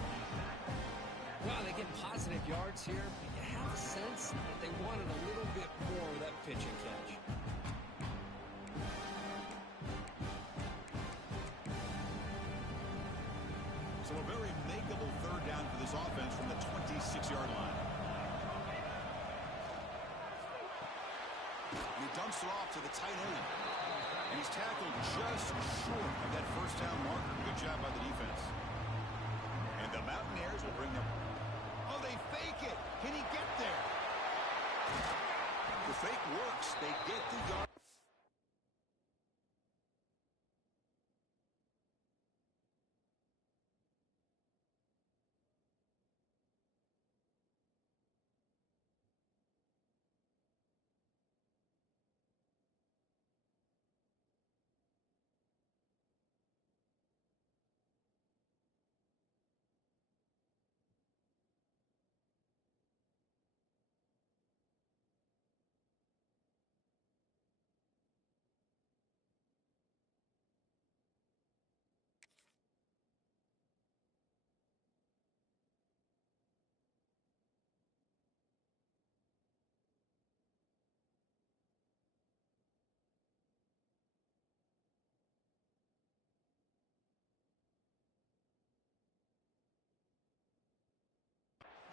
Well, they get positive yards here, but you have a sense that they wanted a little bit more with that pitch and catch. So a very makeable third down for this offense from the 26-yard line. And he dumps it off to the tight end. And he's tackled just short of that first down marker. Good job by the defense. And the Mountaineers will bring them. Oh, they fake it. Can he get there? The fake works. They get the yard.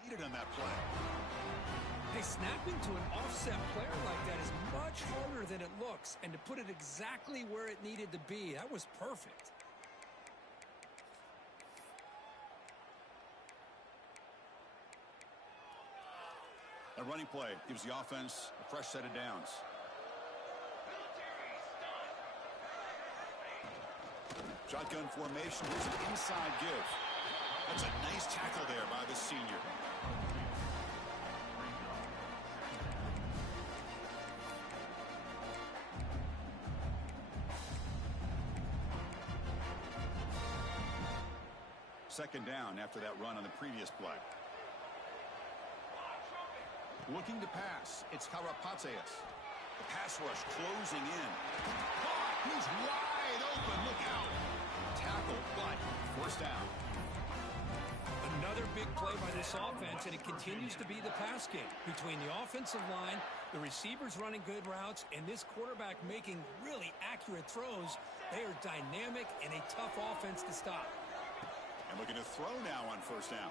Needed on that play. Hey, snapping to an offset player like that is much harder than it looks. And to put it exactly where it needed to be, that was perfect. A running play gives the offense a fresh set of downs. Shotgun formation. Here's an inside give. That's a nice tackle there by the senior. Second down after that run on the previous play. Looking to pass. It's Karapatsias. The pass rush closing in. Oh, he's wide open. Look out. Tackle, but first down. Another big play by this offense, and it continues to be the pass game. Between the offensive line, the receivers running good routes, and this quarterback making really accurate throws, they are dynamic and a tough offense to stop. And looking to throw now on first down.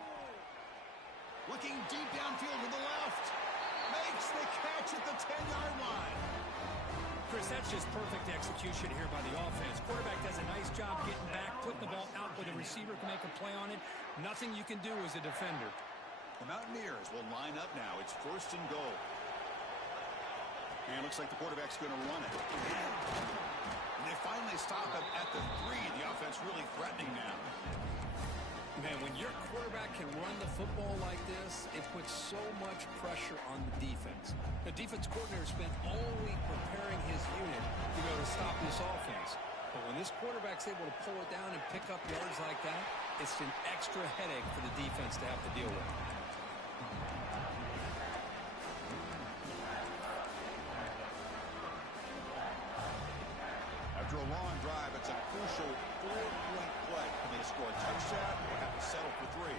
Looking deep downfield to the left. Makes the catch at the 10-yard line. Chris, that's just perfect execution here by the offense. Quarterback does a nice job getting back, putting the ball out where the receiver can make a play on it. Nothing you can do as a defender. The Mountaineers will line up now. It's first and goal. And it looks like the quarterback's going to run it. And they finally stop him at the 3. The offense really threatening now. Man, when your quarterback can run the football like this, it puts so much pressure on the defense. The defense coordinator spent all week preparing his unit to be able to stop this offense. But when this quarterback's able to pull it down and pick up yards like that, it's an extra headache for the defense to have to deal with. long drive. It's a crucial 4-point play. Can they score a touchdown or have to settle for 3?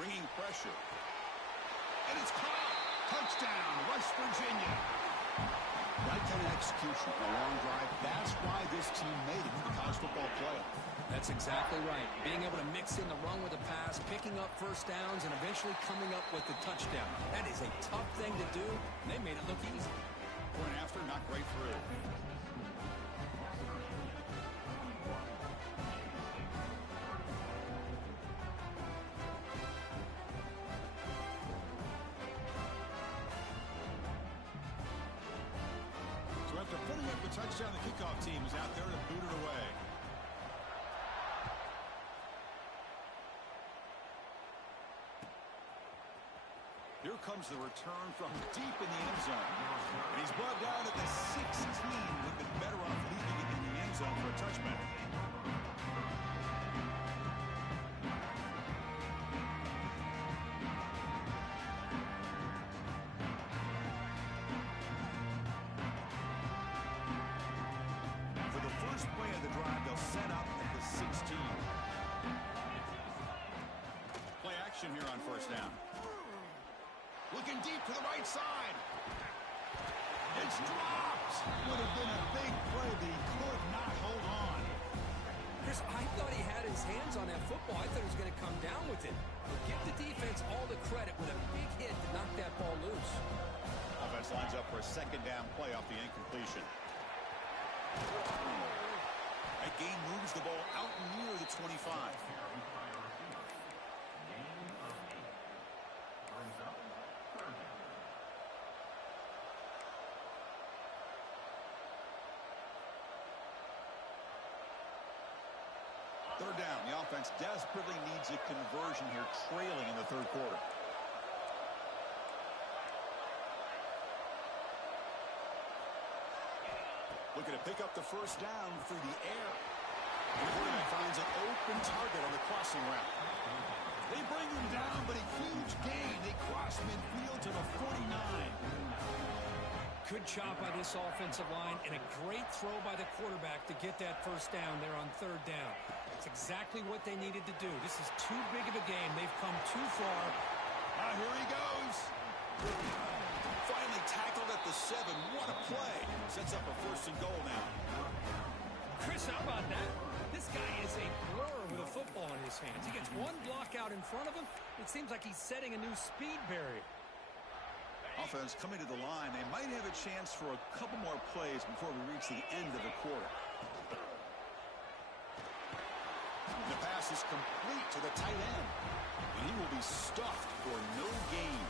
Bringing pressure. And it's caught. Touchdown, West Virginia. Right kind of execution, a long drive. That's why this team made it to the college football playoff. That's exactly right. Being able to mix in the run with the pass, picking up first downs, and eventually coming up with the touchdown. That is a tough thing to do, and they made it look easy. Point after, not great through. So after putting up the touchdown, the kickoff team is out there to boot it away. Here comes the return from deep in the end zone. And he's brought down at the 16. Would have been better off leaving it in the end zone for a touchback. For the first play of the drive, they'll set up at the 16. Play action here on first down. Looking deep to the right side. It's dropped. Would have been a big play, but he could not hold on. Chris, I thought he had his hands on that football. I thought he was going to come down with it. But give the defense all the credit with a big hit to knock that ball loose. Offense lines up for a second down play off the incompletion. That gain moves the ball out near the 25. Third down. The offense desperately needs a conversion here, trailing in the third quarter. Looking to pick up the first down through the air. The quarterback finds an open target on the crossing route. They bring him down, but a huge gain. They cross midfield to the 49. Good job by this offensive line and a great throw by the quarterback to get that first down there on third down. It's exactly what they needed to do. This is too big of a game. They've come too far. Here he goes. Finally tackled at the 7. What a play. Sets up a first and goal now. Chris, how about that? This guy is a blur with a football in his hands. He gets one block out in front of him. It seems like he's setting a new speed barrier. Offense coming to the line. They might have a chance for a couple more plays before we reach the end of the quarter. The pass is complete to the tight end. And he will be stuffed for no gain.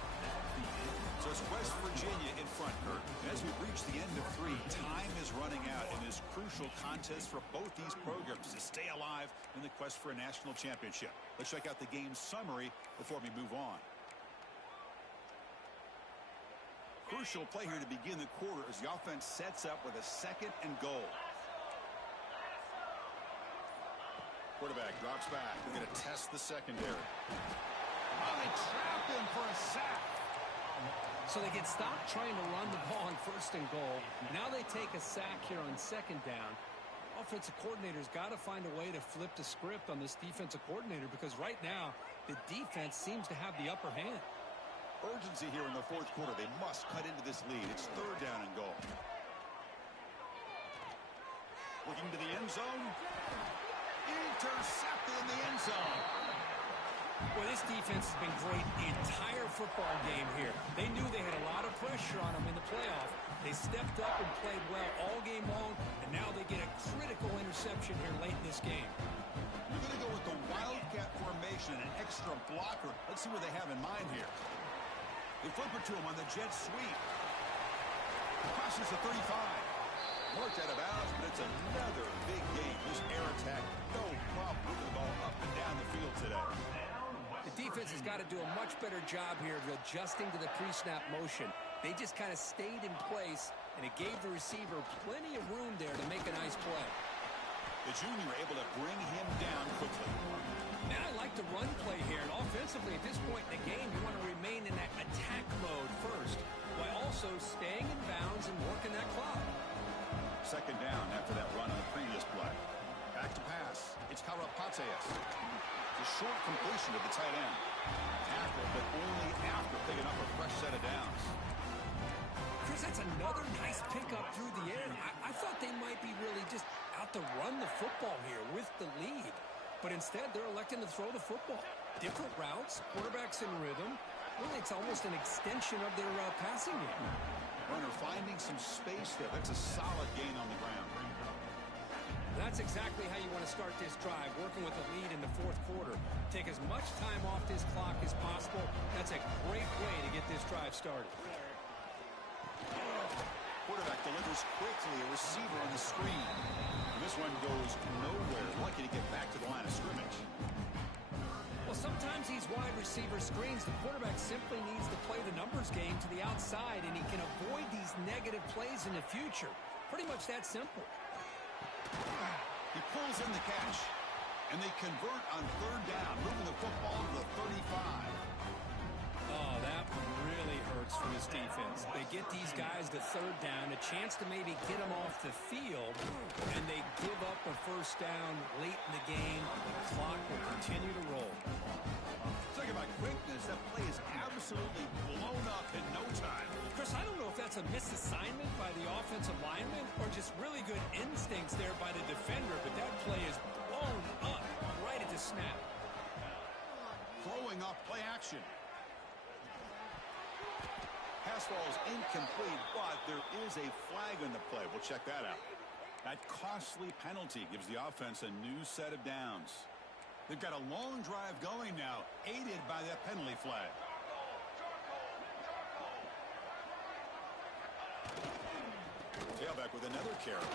So it's West Virginia in front, Kurt. And as we reach the end of 3, time is running out in this crucial contest for both these programs to stay alive in the quest for a national championship. Let's check out the game summary before we move on. Crucial play here to begin the quarter as the offense sets up with a second and goal. Quarterback drops back. We're going to test the secondary. Oh, they trap him for a sack. So they get stopped trying to run the ball on first and goal. Now they take a sack here on second down. Offensive coordinator's got to find a way to flip the script on this defensive coordinator because right now the defense seems to have the upper hand. Urgency here in the fourth quarter. They must cut into this lead. It's third down and goal. Looking to the end zone. Intercepted in the end zone. Well, this defense has been great the entire football game here. They knew they had a lot of pressure on them in the playoff. They stepped up and played well all game long, and now they get a critical interception here late in this game. You're going to go with the Wildcat formation and an extra blocker. Let's see what they have in mind here. They flip it to him on the jet sweep. Crosses the 35. Worked out of bounds, but it's another big game. This air attack, no problem moving the ball up and down the field today. The defense has got to do a much better job here of adjusting to the pre-snap motion. They just kind of stayed in place, and it gave the receiver plenty of room there to make a nice play. The junior able to bring him down quickly. And I like the run play here. And offensively, at this point in the game, you want to remain in that attack mode first, while also staying in bounds and working that clock. Second down after that run on the previous play. Back to pass. It's Karapateas. The short completion to the tight end. Tackle, but only after picking up a fresh set of downs. Chris, that's another nice pickup through the air. I thought they might be really just out to run the football here with the lead. But instead, they're electing to throw the football. Different routes, quarterbacks in rhythm. Really, it's almost an extension of their passing game. Runner finding some space there. That's a solid gain on the ground. That's exactly how you want to start this drive, working with a lead in the fourth quarter. Take as much time off this clock as possible. That's a great way to get this drive started. Quarterback delivers quickly, a receiver on the screen. And this one goes nowhere. Lucky to get back to the line of scrimmage. Well, sometimes these wide receiver screens, the quarterback simply needs to play the numbers game to the outside, and he can avoid these negative plays in the future. Pretty much that simple. He pulls in the catch, and they convert on third down, moving the football to the 35. Oh, that really hurts for this defense. They get these guys to third down, a chance to maybe get them off the field, and they give up a first down late in the game. The clock will continue to roll. Talking about quickness, that play is absolutely blown up in no time. Chris, I don't know if that's a misassignment by the offensive lineman or just really good instincts there by the defender, but that play is blown up right at the snap. Throwing off play action. Pass ball is incomplete, but there is a flag on the play. We'll check that out. That costly penalty gives the offense a new set of downs. They've got a long drive going now, aided by that penalty flag. Tailback with another carry.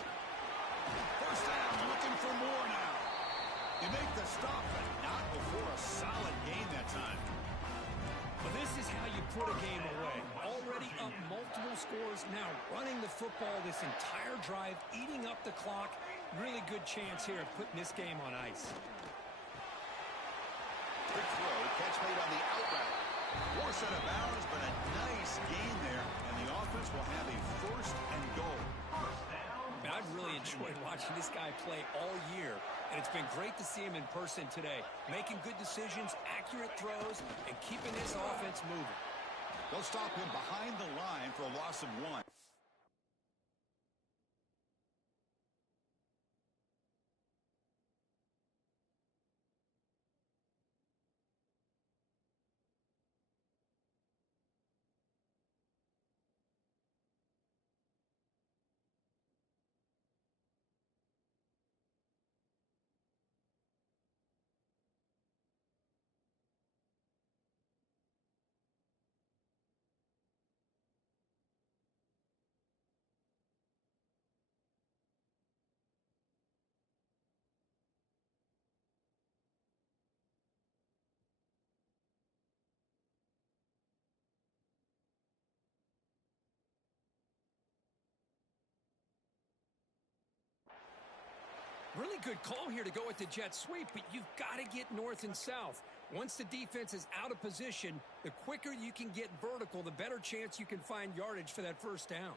First down, looking for more now. You make the stop, but not before a solid gain that time. Well, this is how you put a game away. Already up multiple scores, now running the football this entire drive, eating up the clock. Really good chance here of putting this game on ice. Quick throw, catch made on the out route. More set of bounds, but a nice gain there, and the offense will have a first and goal. And I've really enjoyed watching this guy play all year, and it's been great to see him in person today, making good decisions, accurate throws, and keeping this offense moving. They'll stop him behind the line for a loss of 1. Really good call here to go with the jet sweep, but you've got to get north and south. Once the defense is out of position, the quicker you can get vertical, the better chance you can find yardage for that first down.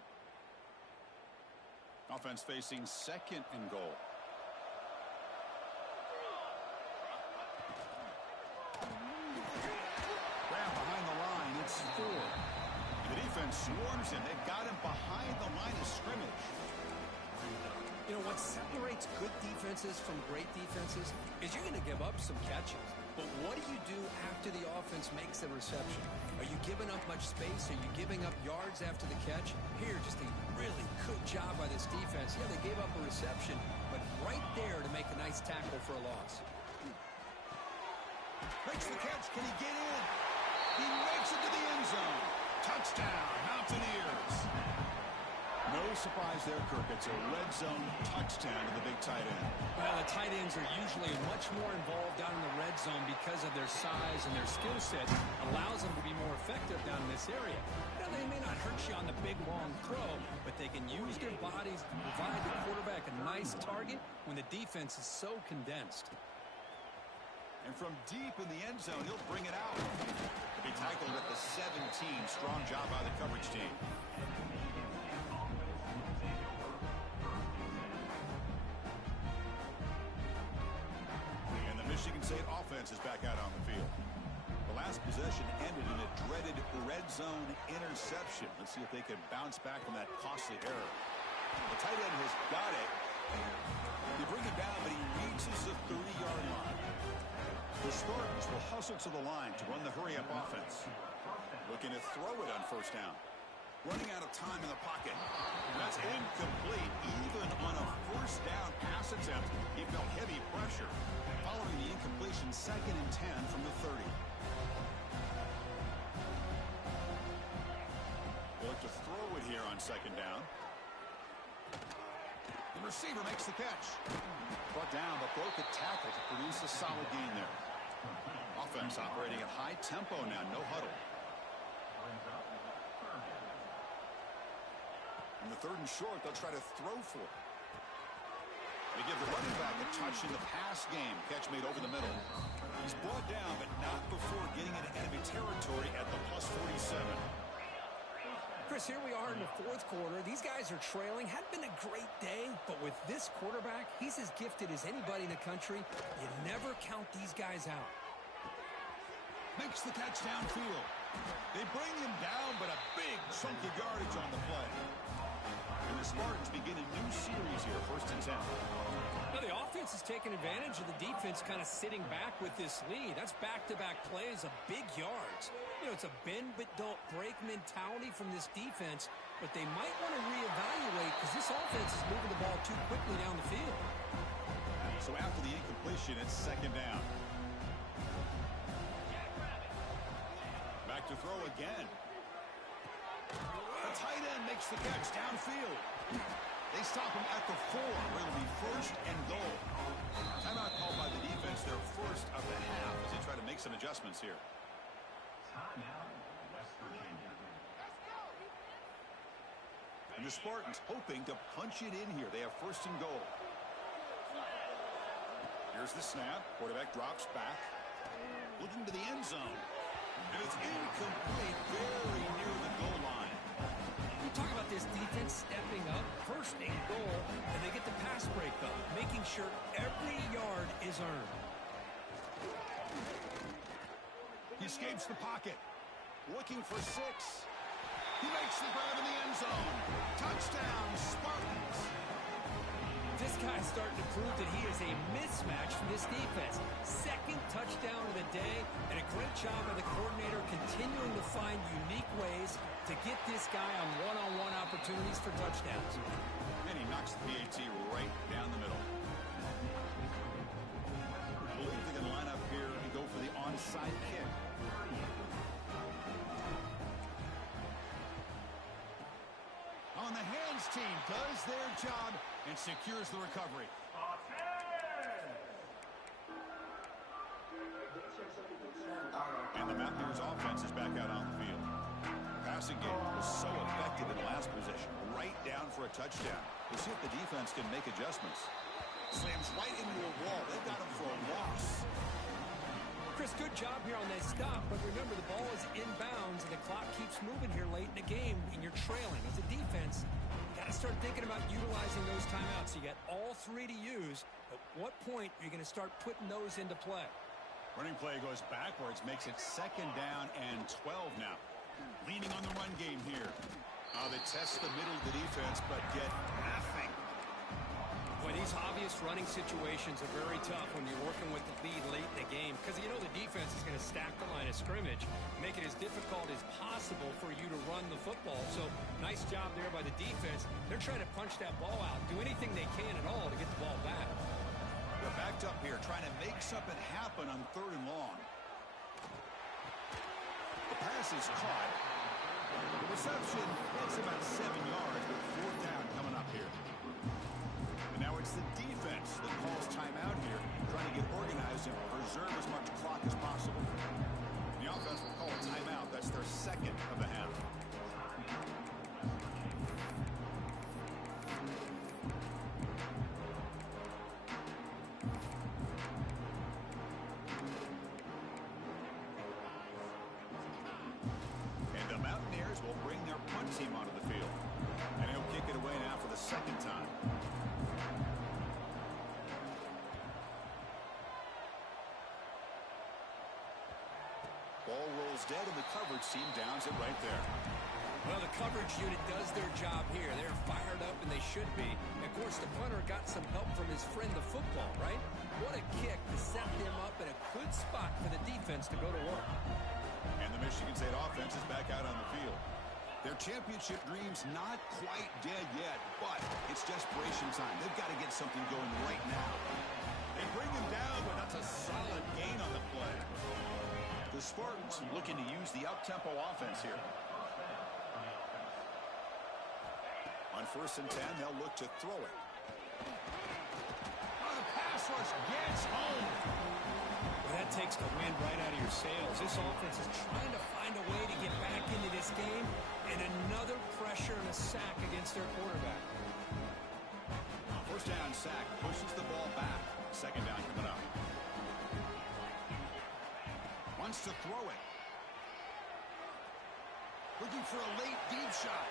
Offense facing second and goal. Grab behind the line, it's 4. The defense swarms him. They've got him behind the line of scrimmage. You know, what separates good defenses from great defenses is you're going to give up some catches. But what do you do after the offense makes the reception? Are you giving up much space? Are you giving up yards after the catch? Here, just a really good job by this defense. Yeah, they gave up a reception, but right there to make a nice tackle for a loss. Makes the catch. Can he get in? He makes it to the end zone. Touchdown, Mountaineers. No surprise there, Kirk. It's a red zone touchdown to the big tight end. Well, the tight ends are usually much more involved down in the red zone because of their size and their skill set. Allows them to be more effective down in this area. Now, they may not hurt you on the big, long throw, but they can use their bodies to provide the quarterback a nice target when the defense is so condensed. And from deep in the end zone, he'll bring it out. He tackled at the 17. Strong job by the coverage team. guess you can say offense is back out on the field. The last possession ended in a dreaded red zone interception. Let's see if they can bounce back from that costly error. The tight end has got it. They bring him down, but he reaches the 30-yard line. The Spartans will hustle to the line to run the hurry-up offense. Looking to throw it on first down. Running out of time in the pocket. That's incomplete. Even on a first down pass attempt, he felt heavy pressure. Following the incompletion, 2nd and 10 from the 30. They look to throw it here on 2nd down. The receiver makes the catch. Brought down, but broke the tackle to produce a solid gain there. Offense operating at high tempo now, no huddle. In the 3rd and short, they'll try to throw for it. They give the running back a touch in the pass game. Catch made over the middle. He's brought down, but not before getting into enemy territory at the +47. Chris, here we are in the 4th quarter. These guys are trailing. Hadn't been a great day, but with this quarterback, he's as gifted as anybody in the country. You never count these guys out. Makes the catch downfield. They bring him down, but a big chunk of yardage on the play. And the Spartans begin a new series here, 1st and 10. Now the offense is taking advantage of the defense kind of sitting back with this lead. That's back-to-back plays of big yards. You know, it's a bend but don't break mentality from this defense, but they might want to reevaluate because this offense is moving the ball too quickly down the field. So after the incompletion, it's 2nd down. Back to throw again. The tight end makes the catch downfield. They stop him at the 4, where it'll be 1st and goal. Timeout called by the defense, their 1st of the half, as they try to make some adjustments here. Timeout, West Virginia. And the Spartans hoping to punch it in here. They have 1st and goal. Here's the snap. Quarterback drops back. Looking to the end zone. And it's incomplete, very near the goal line. We talk about this defense stepping up, 1st and goal, and they get the pass break up, making sure every yard is earned. He escapes the pocket. Looking for 6. He makes the grab in the end zone. Touchdown, Spartans. This guy's starting to prove that he is a mismatch for this defense. 2nd touchdown of the day, and a great job by the coordinator continuing to find unique ways to get this guy on one-on-one opportunities for touchdowns. And he knocks the PAT right down the middle. I believe they're going to line up here and go for the onside kick. On the hands team does their job and secures the recovery. And the Mountaineers offense is back out on the field. Passing game was so effective in the last possession. Right down for a touchdown. We'll see if the defense can make adjustments. Slams right into a wall. They got him for a loss. Chris, good job here on that stop, but remember the ball is inbounds and the clock keeps moving here late in the game and you're trailing. As a defense, you got to start thinking about utilizing those timeouts. You got all 3 to use. At what point are you going to start putting those into play? Running play goes backwards, makes it 2nd down and 12 now. Leaning on the run game here. They test the middle of the defense, but get nothing. Boy, these obvious running situations are very tough when you're working with the lead late in the game because you know the defense is going to stack the line of scrimmage, make it as difficult as possible for you to run the football. So nice job there by the defense. They're trying to punch that ball out, do anything they can at all to get the ball back. They're backed up here, trying to make something happen on 3rd and long. The pass is caught. The reception is about 7 yards, with 4th down coming up here. And now it's the defense that calls timeout here, trying to get organized and preserve as much clock as possible. The offense will call a timeout. That's their 2nd of the half. And the Mountaineers will bring their punt team onto the field. And he'll kick it away now for the 2nd time. Ball rolls dead, and the coverage team downs it right there. Well, the coverage unit does their job here. They're fired up, and they should be. And of course, the punter got some help from his friend, the football, right? What a kick to set them up in a good spot for the defense to go to work. And the Michigan State offense is back out on the field. Their championship dream's not quite dead yet, but it's desperation time. They've got to get something going right now. They bring him down, but that's a solid gain on the play. The Spartans looking to use the up-tempo offense here. On 1st and 10, they'll look to throw it. Oh, the pass rush gets home. Well, that takes the wind right out of your sails. This offense is trying to find a way to get back into this game, and another pressure and a sack against their quarterback. 1st down sack pushes the ball back. 2nd down coming up. Wants to throw it. Looking for a late deep shot.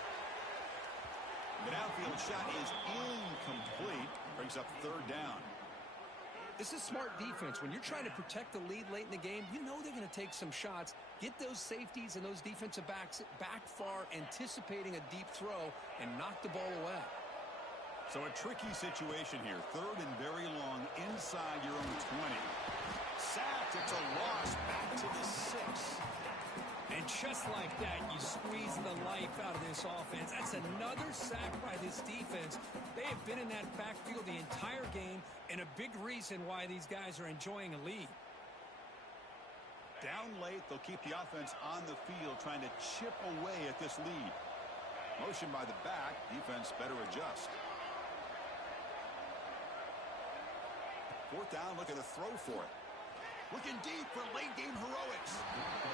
The downfield shot is incomplete. Brings up 3rd down. This is smart defense. When you're trying to protect the lead late in the game, you know they're going to take some shots, get those safeties and those defensive backs back far, anticipating a deep throw, and knock the ball away. So a tricky situation here. 3rd and very long inside your own 20. Sacked. It's a loss back to the 6. And just like that, you squeeze the life out of this offense. That's another sack by this defense. They have been in that backfield the entire game, and a big reason why these guys are enjoying a lead. Down late, they'll keep the offense on the field, trying to chip away at this lead. Motion by the back. Defense better adjust. 4th down, looking to throw for it. Looking deep for late-game heroics.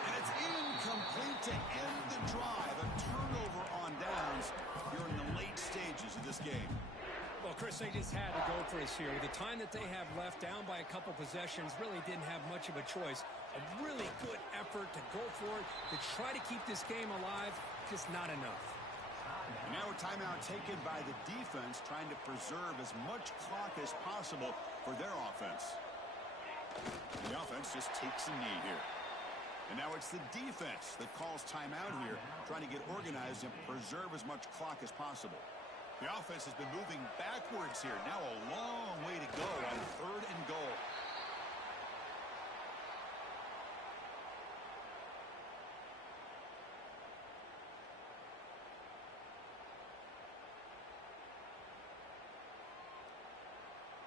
And it's incomplete to end the drive. A turnover on downs here in the late stages of this game. Well, Chris, they just had to go for us here. With the time that they have left, down by a couple possessions, really didn't have much of a choice. A really good effort to go for it, to try to keep this game alive, just not enough. And now a timeout taken by the defense, trying to preserve as much clock as possible for their offense. The offense just takes a knee here. And now it's the defense that calls timeout here, trying to get organized and preserve as much clock as possible. The offense has been moving backwards here. Now a long way to go on 3rd and goal.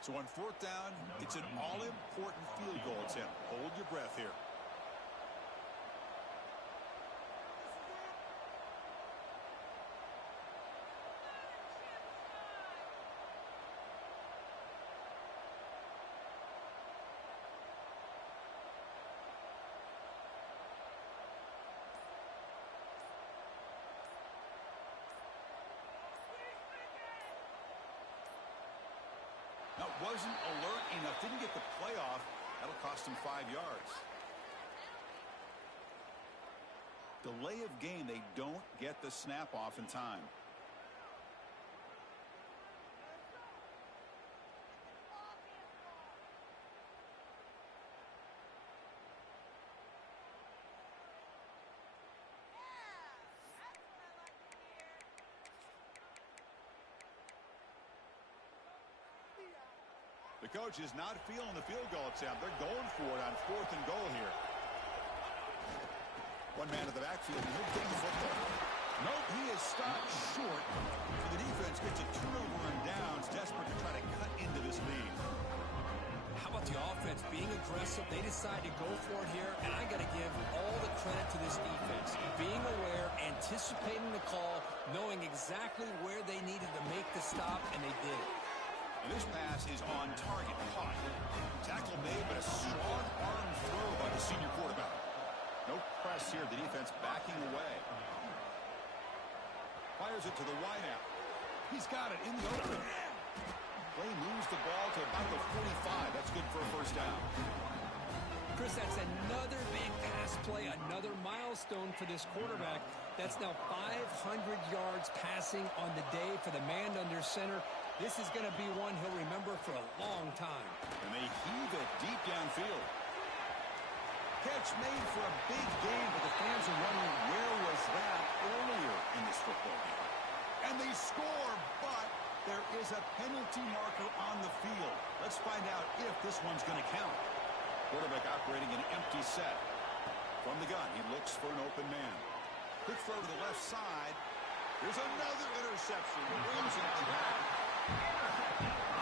So on 4th down, it's an all-important field goal attempt. Hold your breath here. Now, wasn't alert enough, didn't get the playoff. That'll cost him 5 yards. Delay of game, they don't get the snap off in time. The coach is not feeling the field goal attempt. They're going for it on 4th and goal here. One man to the backfield, and he'll take the football. Nope, he is stopped short. The defense gets a turnover on downs, desperate to try to cut into this lead. How about the offense being aggressive? They decide to go for it here, and I got to give all the credit to this defense. Being aware, anticipating the call, knowing exactly where they needed to make the stop, and they did it. And this pass is on target, caught. Tackle made, but a strong arm throw by the senior quarterback. No press here, the defense backing away. Fires it to the wideout. He's got it in the open. Play moves the ball to about the 45. That's good for a 1st down. Chris, that's another big pass play, another milestone for this quarterback. That's now 500 yards passing on the day for the man under center. This is going to be one he'll remember for a long time. And they heave it deep downfield. Catch made for a big gain, but the fans are wondering where was that earlier in this football game. And they score, but there is a penalty marker on the field. Let's find out if this one's going to count. Quarterback operating an empty set. From the gun, he looks for an open man. Quick throw to the left side. Here's another interception. Williams in back.